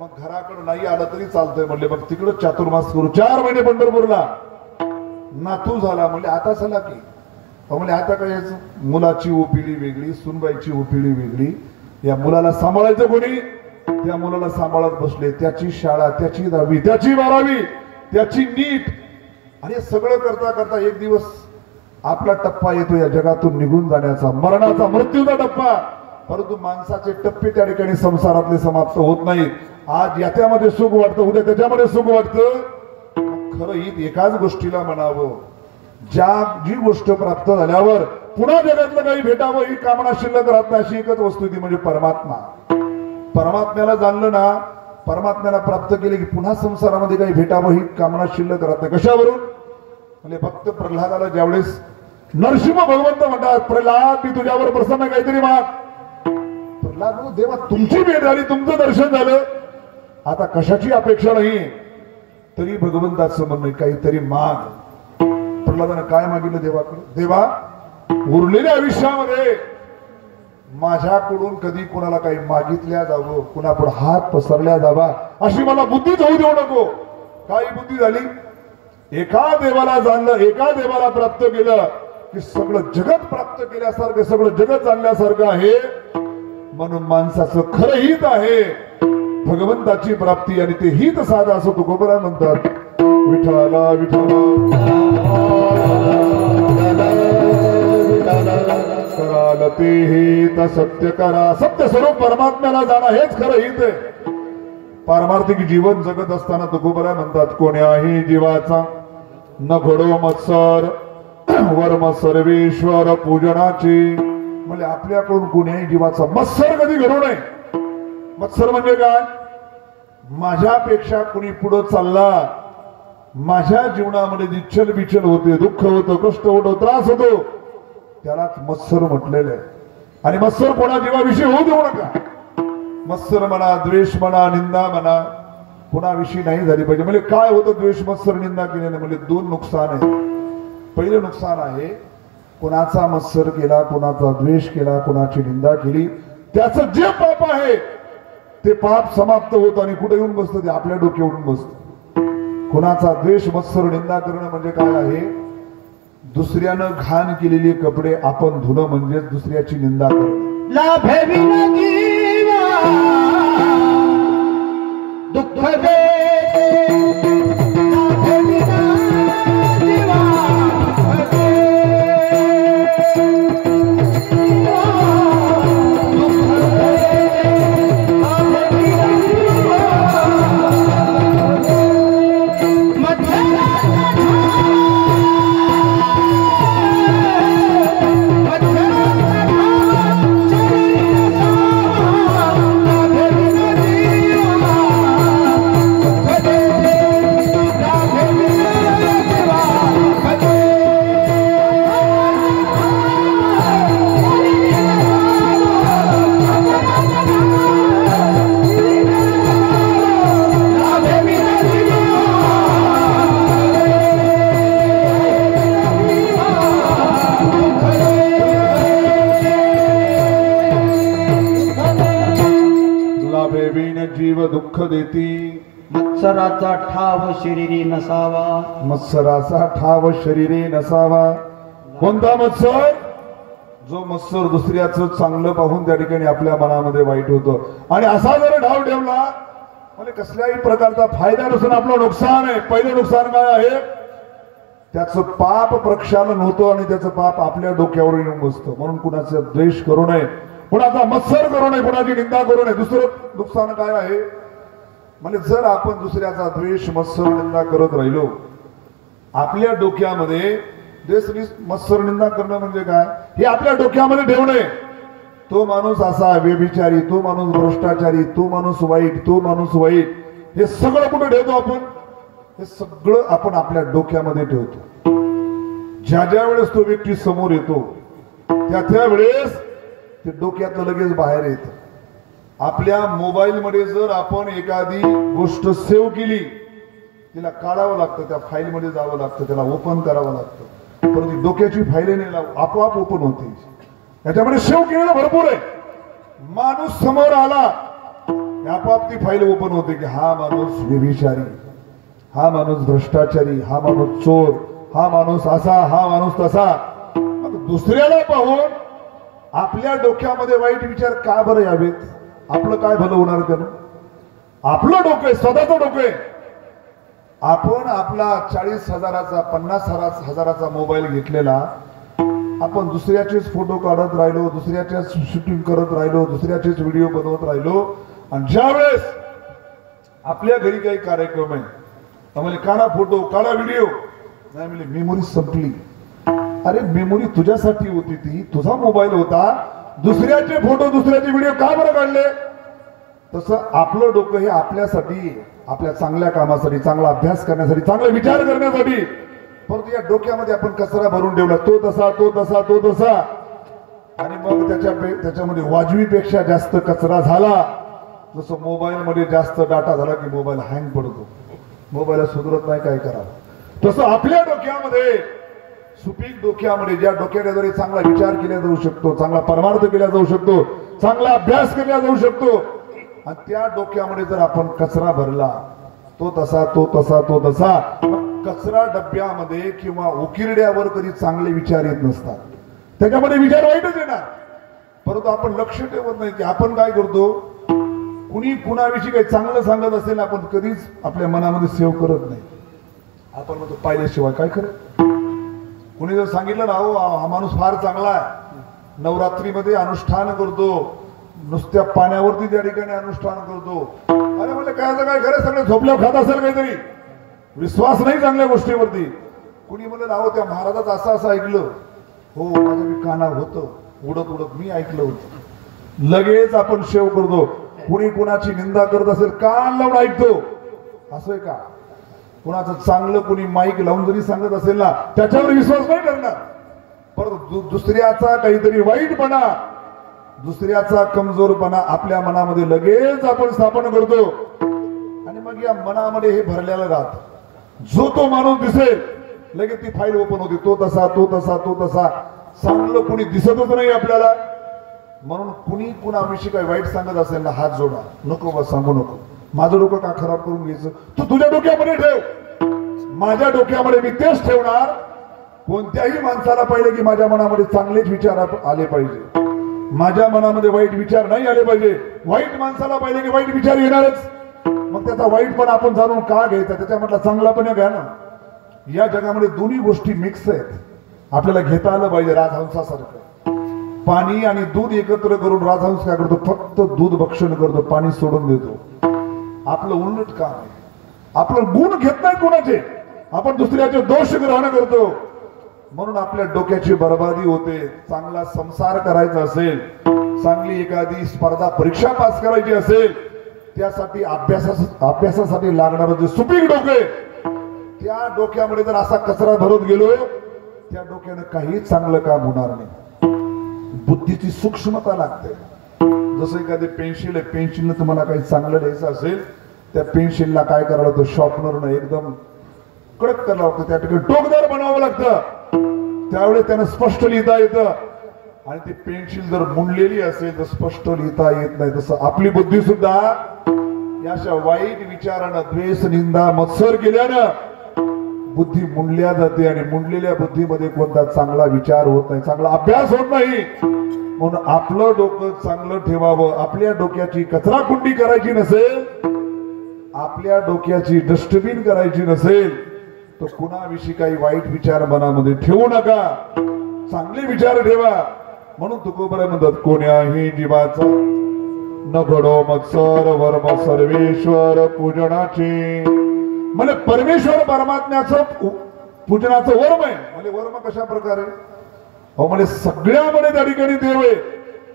मग घराकडे नाही आलं तरी चालतंय. म्हणले मग तिकडं चातुर्मास करू. 4 महिने पंढरपूरला. नातू झाला, म्हणजे आता चला की. म्हणजे आता काय यायचं, मुलाची ओपिडी वेगळी, सुनबाईची ओपिडी वेगळी. या मुलाला सांभाळायचं कोणी, त्या मुलाला सांभाळत बसले. त्याची शाळा, त्याची 10वी, त्याची 12वी, त्याची नीट, आणि सगळं करता करता एक दिवस आपला टप्पा येतो या जगातून निघून जाण्याचा, मरणाचा, मृत्यूचा टप्पा. परंतु माणसाचे टप्पे त्या ठिकाणी संसारातले समाप्त होत नाहीत. आज याच्यामध्ये सुख वाटतं, उद्या त्याच्यामध्ये सुख वाटतं. खरं ही एकाच गोष्टीला म्हणावं, जी गोष्ट प्राप्त झाल्यावर पुन्हा जगातलं काही भेटावं ही कामना शिल्लक राहत नाही. अशी एकच वस्तू ती म्हणजे परमात्मा. परमात्म्याला जाणलं ना, परमात्म्याला प्राप्त केले की पुन्हा संसारामध्ये काही भेटावं ही कामना शिल्लक राहत नाही. कशावरून? म्हणजे फक्त प्रल्हादाला ज्यावेळेस नरसिंह भगवंत म्हणतात, प्रल्हाद मी तुझ्यावर प्रसन्न काहीतरी माग. प्रल्हाद देवा तुमची भेट झाली, तुमचं दर्शन झालं, आता कशाची अपेक्षा नाही. तरी भगवंताचं म्हणणं काहीतरी माग. प्रल्हादानं काय मागितलं देवाकडे? देवा उरलेल्या आयुष्यामध्ये माझ्याकडून कधी कोणाला काही मागितल्या जावं, कुणापुढे हात पसरल्या जावा अशी मला बुद्धीच होऊ देऊ नको. काही बुद्धी झाली, एका देवाला जाणलं, एका देवाला प्राप्त केलं की सगळं जगत प्राप्त केल्यासारखं, सगळं जगत जाणल्यासारखं आहे. म्हणून माणसाचं खरं हित आहे भगवंताची प्राप्ती, आणि ते हित साधा असं तुकोबराय म्हणतात. विठ्ठला विठ्ठला कराल ते हित सत्य करा. सत्य स्वरूप परमात्म्याला जाणं हेच खरं हित आहे. पारमार्थिक जीवन जगत असताना तुकोबराय म्हणतात, कोण्याही जीवाचा न घडो मत्सर, वर्म सर्वेश्वर पूजनाची. म्हणजे आपल्याकडून कोण्याही जीवाचा मत्सर कधी घडू नये. मत्सर म्हणजे काय? माझ्यापेक्षा कुणी पुढे चालला, माझ्या जीवनामध्ये जिच्छल बिछल होते, दुःख होतं, कष्ट होतं, त्रास होतो, त्यालाच मत्सर म्हटलेलं आहे. आणि मत्सर कोणा जीवाविषयी होऊ देऊ नका. मत्सर म्हणा, द्वेष म्हणा, निंदा म्हणा, कुणाविषयी नाही झाली पाहिजे. म्हणजे काय होतं द्वेष मत्सर निंदा केल्याने? म्हणजे 2 नुकसान आहे. पहिलं नुकसान आहे कुणाचा मत्सर केला, कुणाचा द्वेष केला, कुणाची निंदा केली त्याचं जे पाप आहे ते पाप समाप्त होत आणि कुठे येऊन बसतं, ते आपल्या डोक्यावरून बसतं. कुणाचा द्वेष मत्सर निंदा करणं म्हणजे काय आहे? दुसऱ्यानं घाण केलेले कपडे आपण धुणं म्हणजे दुसऱ्याची निंदा करणं. लाभविना जीवा दुःख दे लाभविना जीवा दुःख दे. जीव दुःख देती. मत्सराचा ठाव शरीरी नसावा. मत्सराचा ठाव शरीरे नसावा. कोणता मत्सर? जो मत्सर दुसऱ्याचं चांगलं पाहून त्या ठिकाणी आपल्या मनामध्ये वाईट होतं आणि असा जर ढाव ठेवला म्हणजे कसल्याही प्रकारचा फायदा नसून आपलं नुकसान आहे. पहिलं नुकसान काय आहे? त्याचं पाप प्रक्षालन होतं आणि त्याचं पाप आपल्या डोक्यावर येऊन बसतं. म्हणून कुणाचा द्वेष करू नये, कुणाचा मत्सर करू नये, कुणाची निंदा करू नये. दुसरं नुकसान काय आहे? म्हणजे जर आपण दुसऱ्याचा द्वेष मत्सर निंदा करत राहिलो, आपल्या डोक्यामध्ये द्वेष मत्सर निंदा करणं म्हणजे काय हे आपल्या डोक्यामध्ये ठेवणे. तो माणूस असा व्यभिचारी, तो माणूस भ्रष्टाचारी, तो माणूस वाईट, तो माणूस वाईट, हे सगळं कुठे ठेवतो आपण? हे सगळं आपण आपल्या डोक्यामध्ये ठेवतो. ज्या ज्या वेळेस तो व्यक्ती समोर येतो त्या वेळेस ते डोक्यात लगेच बाहेर येत. आपल्या मोबाईल मध्ये जर आपण एखादी गोष्ट सेव्ह केली, तिला काढावं लागतं, त्या फाईल मध्ये जावं लागतं, त्याला ओपन करावं लागतं. परंतु डोक्याची फाईल नाही आपोआप ओपन होते. याच्यामध्ये सेव्ह केलेलं भरपूर आहे. माणूस समोर आला आपोआप ती फाईल ओपन होते की हा माणूस व्यभिचारी, हा माणूस भ्रष्टाचारी, हा माणूस चोर, हा माणूस असा, हा माणूस तसा. मग दुसऱ्याला पाहून आपल्या डोक्यामध्ये वाईट विचार का बरं यावेत? आपलं काय भलं होणार त्यानं? आपलं डोकं आहे, स्वतःचं डोकं आहे. आपण आपला 40,000चा 50,000चा मोबाईल घेतलेला आपण दुसऱ्याचेच फोटो काढत राहिलो, दुसऱ्याचेच शूटिंग करत राहिलो, दुसऱ्याचेच व्हिडिओ बनवत राहिलो. आणि ज्यावेळेस आपल्या घरी काही कार्यक्रम आहे, आम्हाला काढा फोटो, काढा व्हिडिओ, नाही म्हणजे मेमोरी संपली. अरे मेमोरी तुझ्यासाठी होती, ती तुझा मोबाईल होता, दुसऱ्याचे फोटो दुसऱ्याचे व्हिडिओ का बरं काढले? तसं आपलं डोकं हे आपल्यासाठी, आपल्या चांगल्या कामासाठी, चांगला अभ्यास करण्यासाठी, चांगला विचार करण्यासाठी. परंतु या डोक्यामध्ये आपण कचरा भरून ठेवला, तो तसा, तो तसा, तो तसा. आणि मग त्याच्यामध्ये वाजवीपेक्षा जास्त कचरा झाला. जसं मोबाईल मध्ये जास्त डाटा झाला की मोबाईल हँग पडतो, मोबाईल सुधरत नाही, काय करावं. तसं आपल्या डोक्यामध्ये, सुपीक डोक्यामध्ये, ज्या डोक्याद्वारे चांगला विचार केला जाऊ शकतो, चांगला परमार्थ केला जाऊ शकतो, चांगला अभ्यास केला जाऊ शकतो, आणि त्या डोक्यामध्ये जर आपण कचरा भरला, तो तसा, तो तसा, तो तसा, कचरा डब्यामध्ये किंवा उकिरड्यावर कधी चांगले विचार येत नसतात. त्याच्यामध्ये विचार वाईटच येणार. परंतु आपण लक्ष ठेवत नाही की आपण काय करतो, कुणी कुणाविषयी काही चांगलं सांगत असेल आपण कधीच आपल्या मनामध्ये सेव्ह करत नाही. आपण म्हणतो पाहिल्याशिवाय काय करत. कुणी जर सांगितलं ना, हो हा माणूस फार चांगला आहे, नवरात्रीमध्ये अनुष्ठान करतो, नुसत्या पाण्यावरती त्या ठिकाणी अनुष्ठान करतो, अरे म्हणजे काय खरं सगळं झोपल्यावर खात असेल काहीतरी, विश्वास नाही चांगल्या गोष्टीवरती. कुणी म्हणलं अहो त्या महाराजाचं असं असं ऐकलं, हो माझ्या मी कानावर होतं, उडत उडत मी ऐकलं होतं. लगेच आपण शेव करतो. कुणी कुणाची निंदा करत असेल कान लावून ऐकतो, असं का? कुणाचं चांगलं कुणी माईक लावून जरी सांगत असेल ना, त्याच्यावर विश्वास नाही करणार. परंतु दुसऱ्याचा काहीतरी वाईटपणा, दुसऱ्याचा कमजोरपणा आपल्या मनामध्ये लगेच आपण स्थापन करतो. आणि मग या मनामध्ये हे भरलेलं राहत. जो तो माणूस दिसेल लगेच ती फाईल ओपन होते, तो तसा, तो तसा, तो तसा. चांगलं कुणी दिसतच नाही आपल्याला. म्हणून कुणी कुणाविषयी काही वाईट सांगत असेल ना, हात जोडा, नको बस सांगू नको. माझं डोकं का खराब करून घ्यायचं? तू तुझ्या डोक्यामध्ये ठेव, माझ्या डोक्यामध्ये मी तेच ठेवणार. कोणत्याही माणसाला पाहिजे की माझ्या मनामध्ये चांगलेच विचार आले पाहिजे, माझ्या मनामध्ये वाईट विचार नाही आले पाहिजे. वाईट माणसाला पाहिजे की वाईट विचार येणारच. मग त्याचा वाईट पण आपण जाणून का घ्यायचा, त्याच्यामधला चांगला पण घ्या ना. या जगामध्ये दोन्ही गोष्टी मिक्स आहेत. आपल्याला घेता आलं पाहिजे. राजहंसासारखं पाणी आणि दूध एकत्र करून राजहंस काय करतो? फक्त दूध भक्षण करतो, पाणी सोडून देतो. आपलं उलट काम आहे. आपलं गुण घेत नाही कोणाचे, आपण दुसऱ्याचे दोष ग्रहण करतो. म्हणून आपल्या डोक्याची बर्बादी होते. चांगला संसार करायचा असेल, चांगली एखादी स्पर्धा परीक्षा पास करायची असेल, त्यासाठी अभ्यासासाठी लागणारं जे सुपीक डोके, त्या डोक्यामध्ये जर असा कचरा भरत गेलो, त्या डोक्याने काही चांगलं काम होणार नाही. बुद्धीची सूक्ष्मता लागते. जसं एखादी पेन्सिल आहे, पेन्सिलनं तुम्हाला काही चांगलं द्यायचं असेल, त्या पेन्सिलला काय करावं लागतं? शॉर्पनरनं एकदम कडक करावं लागतं, त्या ठिकाणी टोकदार बनावं लागतं. त्यावेळेस त्यानं स्पष्ट लिहिता येतं. आणि ती पेन्सिल जर मुंडलेली असेल तर स्पष्ट लिहिता येत नाही. तसं आपली बुद्धी सुद्धा याच्या वाईट विचारानं, द्वेष, निंदा, मत्सर केल्यानं बुद्धी मुंडल्या जाते. आणि मुंडलेल्या बुद्धीमध्ये कोणता चांगला विचार होत नाही, चांगला अभ्यास होत नाही. म्हणून आपलं डोकं चांगलं ठेवावं. आपल्या डोक्याची कचरा कुंडी करायची नसेल, आपल्या डोक्याची डस्टबिन करायची नसेल, तर कुणाविषयी काही वाईट विचार मनामध्ये ठेवू नका, चांगले विचार ठेवा. म्हणून तुकोबराय म्हणतात, कोण्याही जीवाचा न घडो मत्सर वर्म सर्वेश्वर पूजनाचे. म्हणजे परमेश्वर परमात्म्याचं पूजनाचं वर्म आहे. म्हणजे वर्म कशा प्रकारे? अहो म्हणजे सगळ्यामध्ये त्या ठिकाणी देव आहे.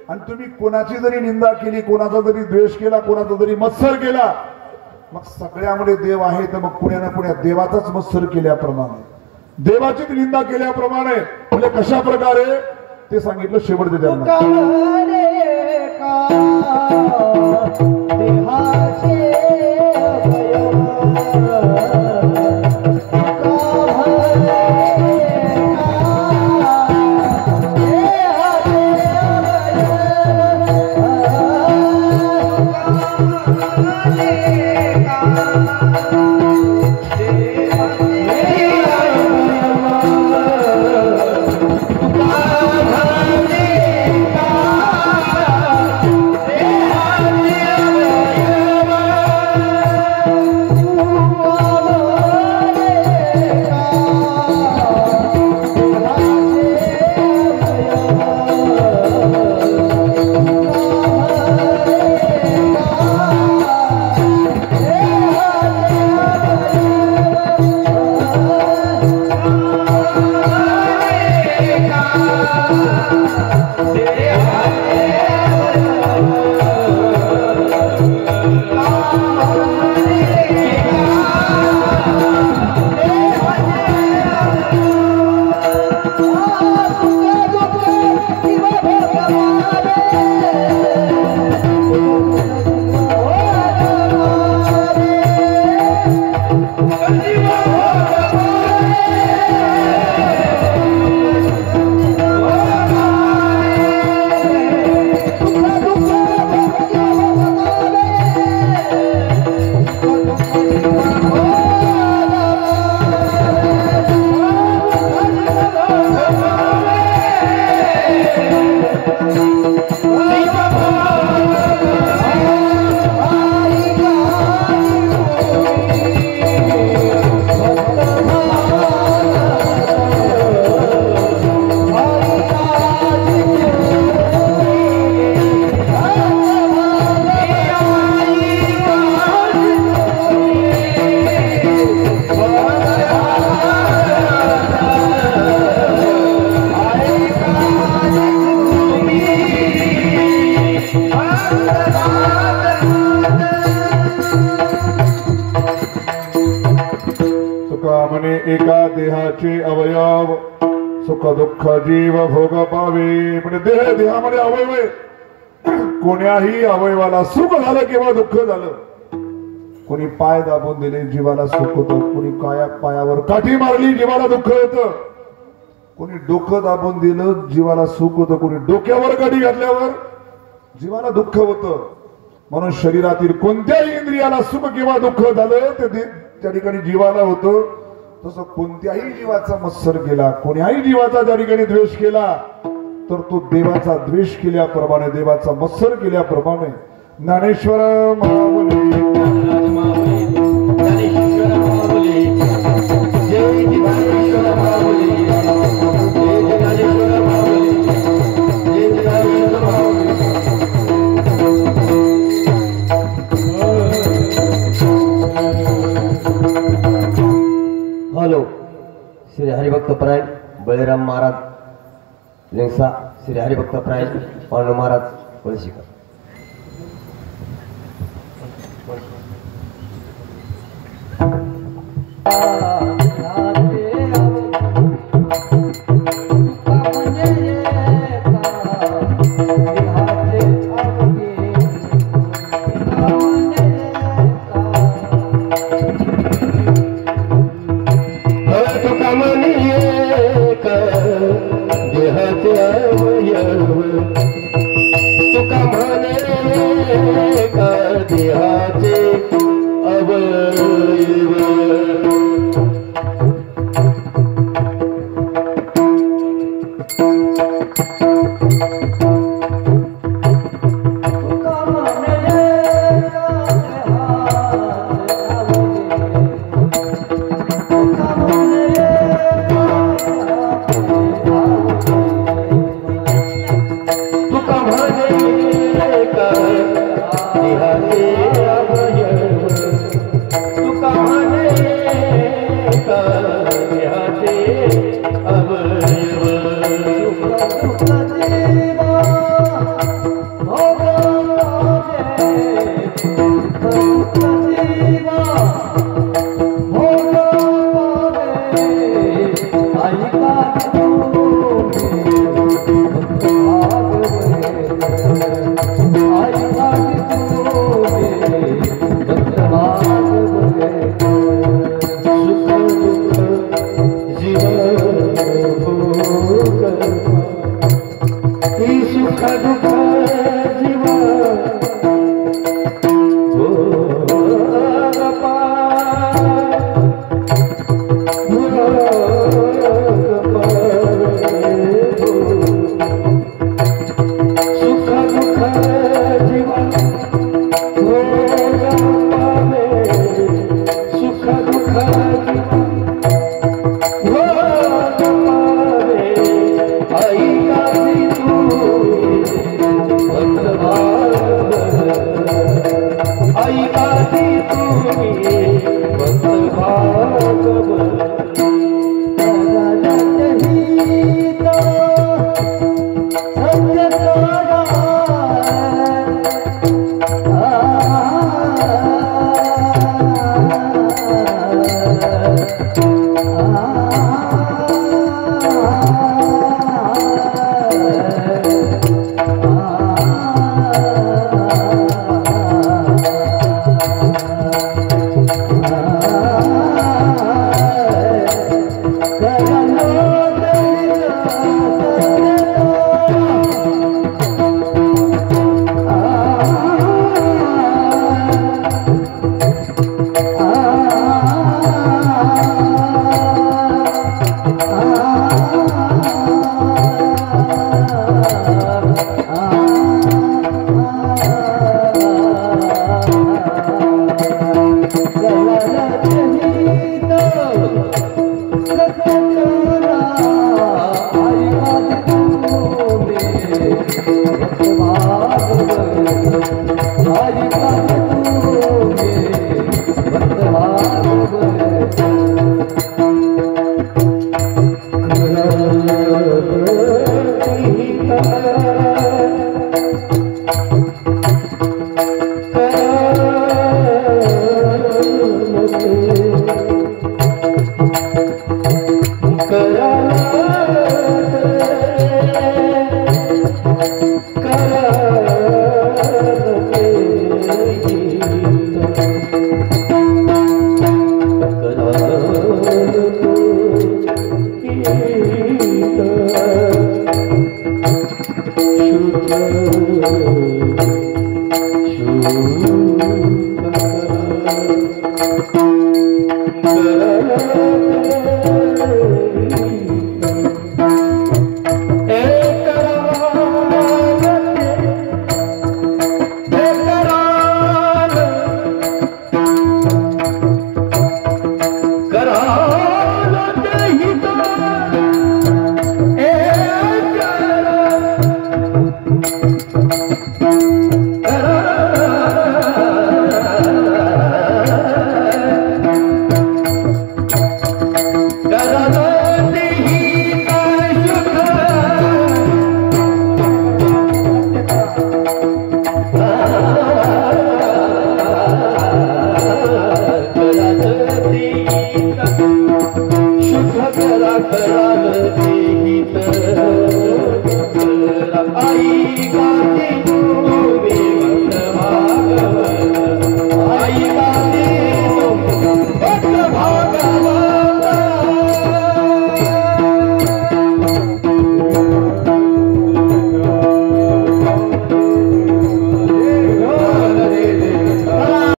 आणि तुम्ही कोणाची जरी निंदा केली, कोणाचा जरी द्वेष केला, कोणाचा जरी मत्सर केला, मग सगळ्यामध्ये देव आहे. तर मग पुण्या ना पुण्या देवाचाच मत्सर केल्याप्रमाणे, देवाचीच निंदा केल्याप्रमाणे. म्हणजे कशा प्रकारे ते सांगितलं शेवटच्या जन्मात. एका देहाचे अवयव सुख दुःख जीव भोग पावे. म्हणजे देह, देहामध्ये अवयव आहे. कोण्याही अवयवाला सुख झालं किंवा दुःख झालं. कोणी पाय दाबून दिले जीवाला सुख होतं, कोणी पायावर काठी मारली जीवाला दुःख होतं, कोणी डोकं दाबून दिलं जीवाला सुख होतं, कोणी डोक्यावर काठी घातल्यावर जीवाला दुःख होतं. म्हणून शरीरातील कोणत्याही इंद्रियाला सुख किंवा दुःख झालं ते त्या ठिकाणी जीवाला होतं. तसं कोणत्याही जीवाचा मत्सर केला, कोण्याही जीवाचा त्या ठिकाणी द्वेष केला तर तो देवाचा द्वेष केल्याप्रमाणे, देवाचा मत्सर केल्याप्रमाणे. ज्ञानेश्वर माऊली हॅलो, श्री हरिभक्त प्राय बळीराम महाराज लेंगसा, श्री हरिभक्त प्राय पांडू महाराज वळशीकर.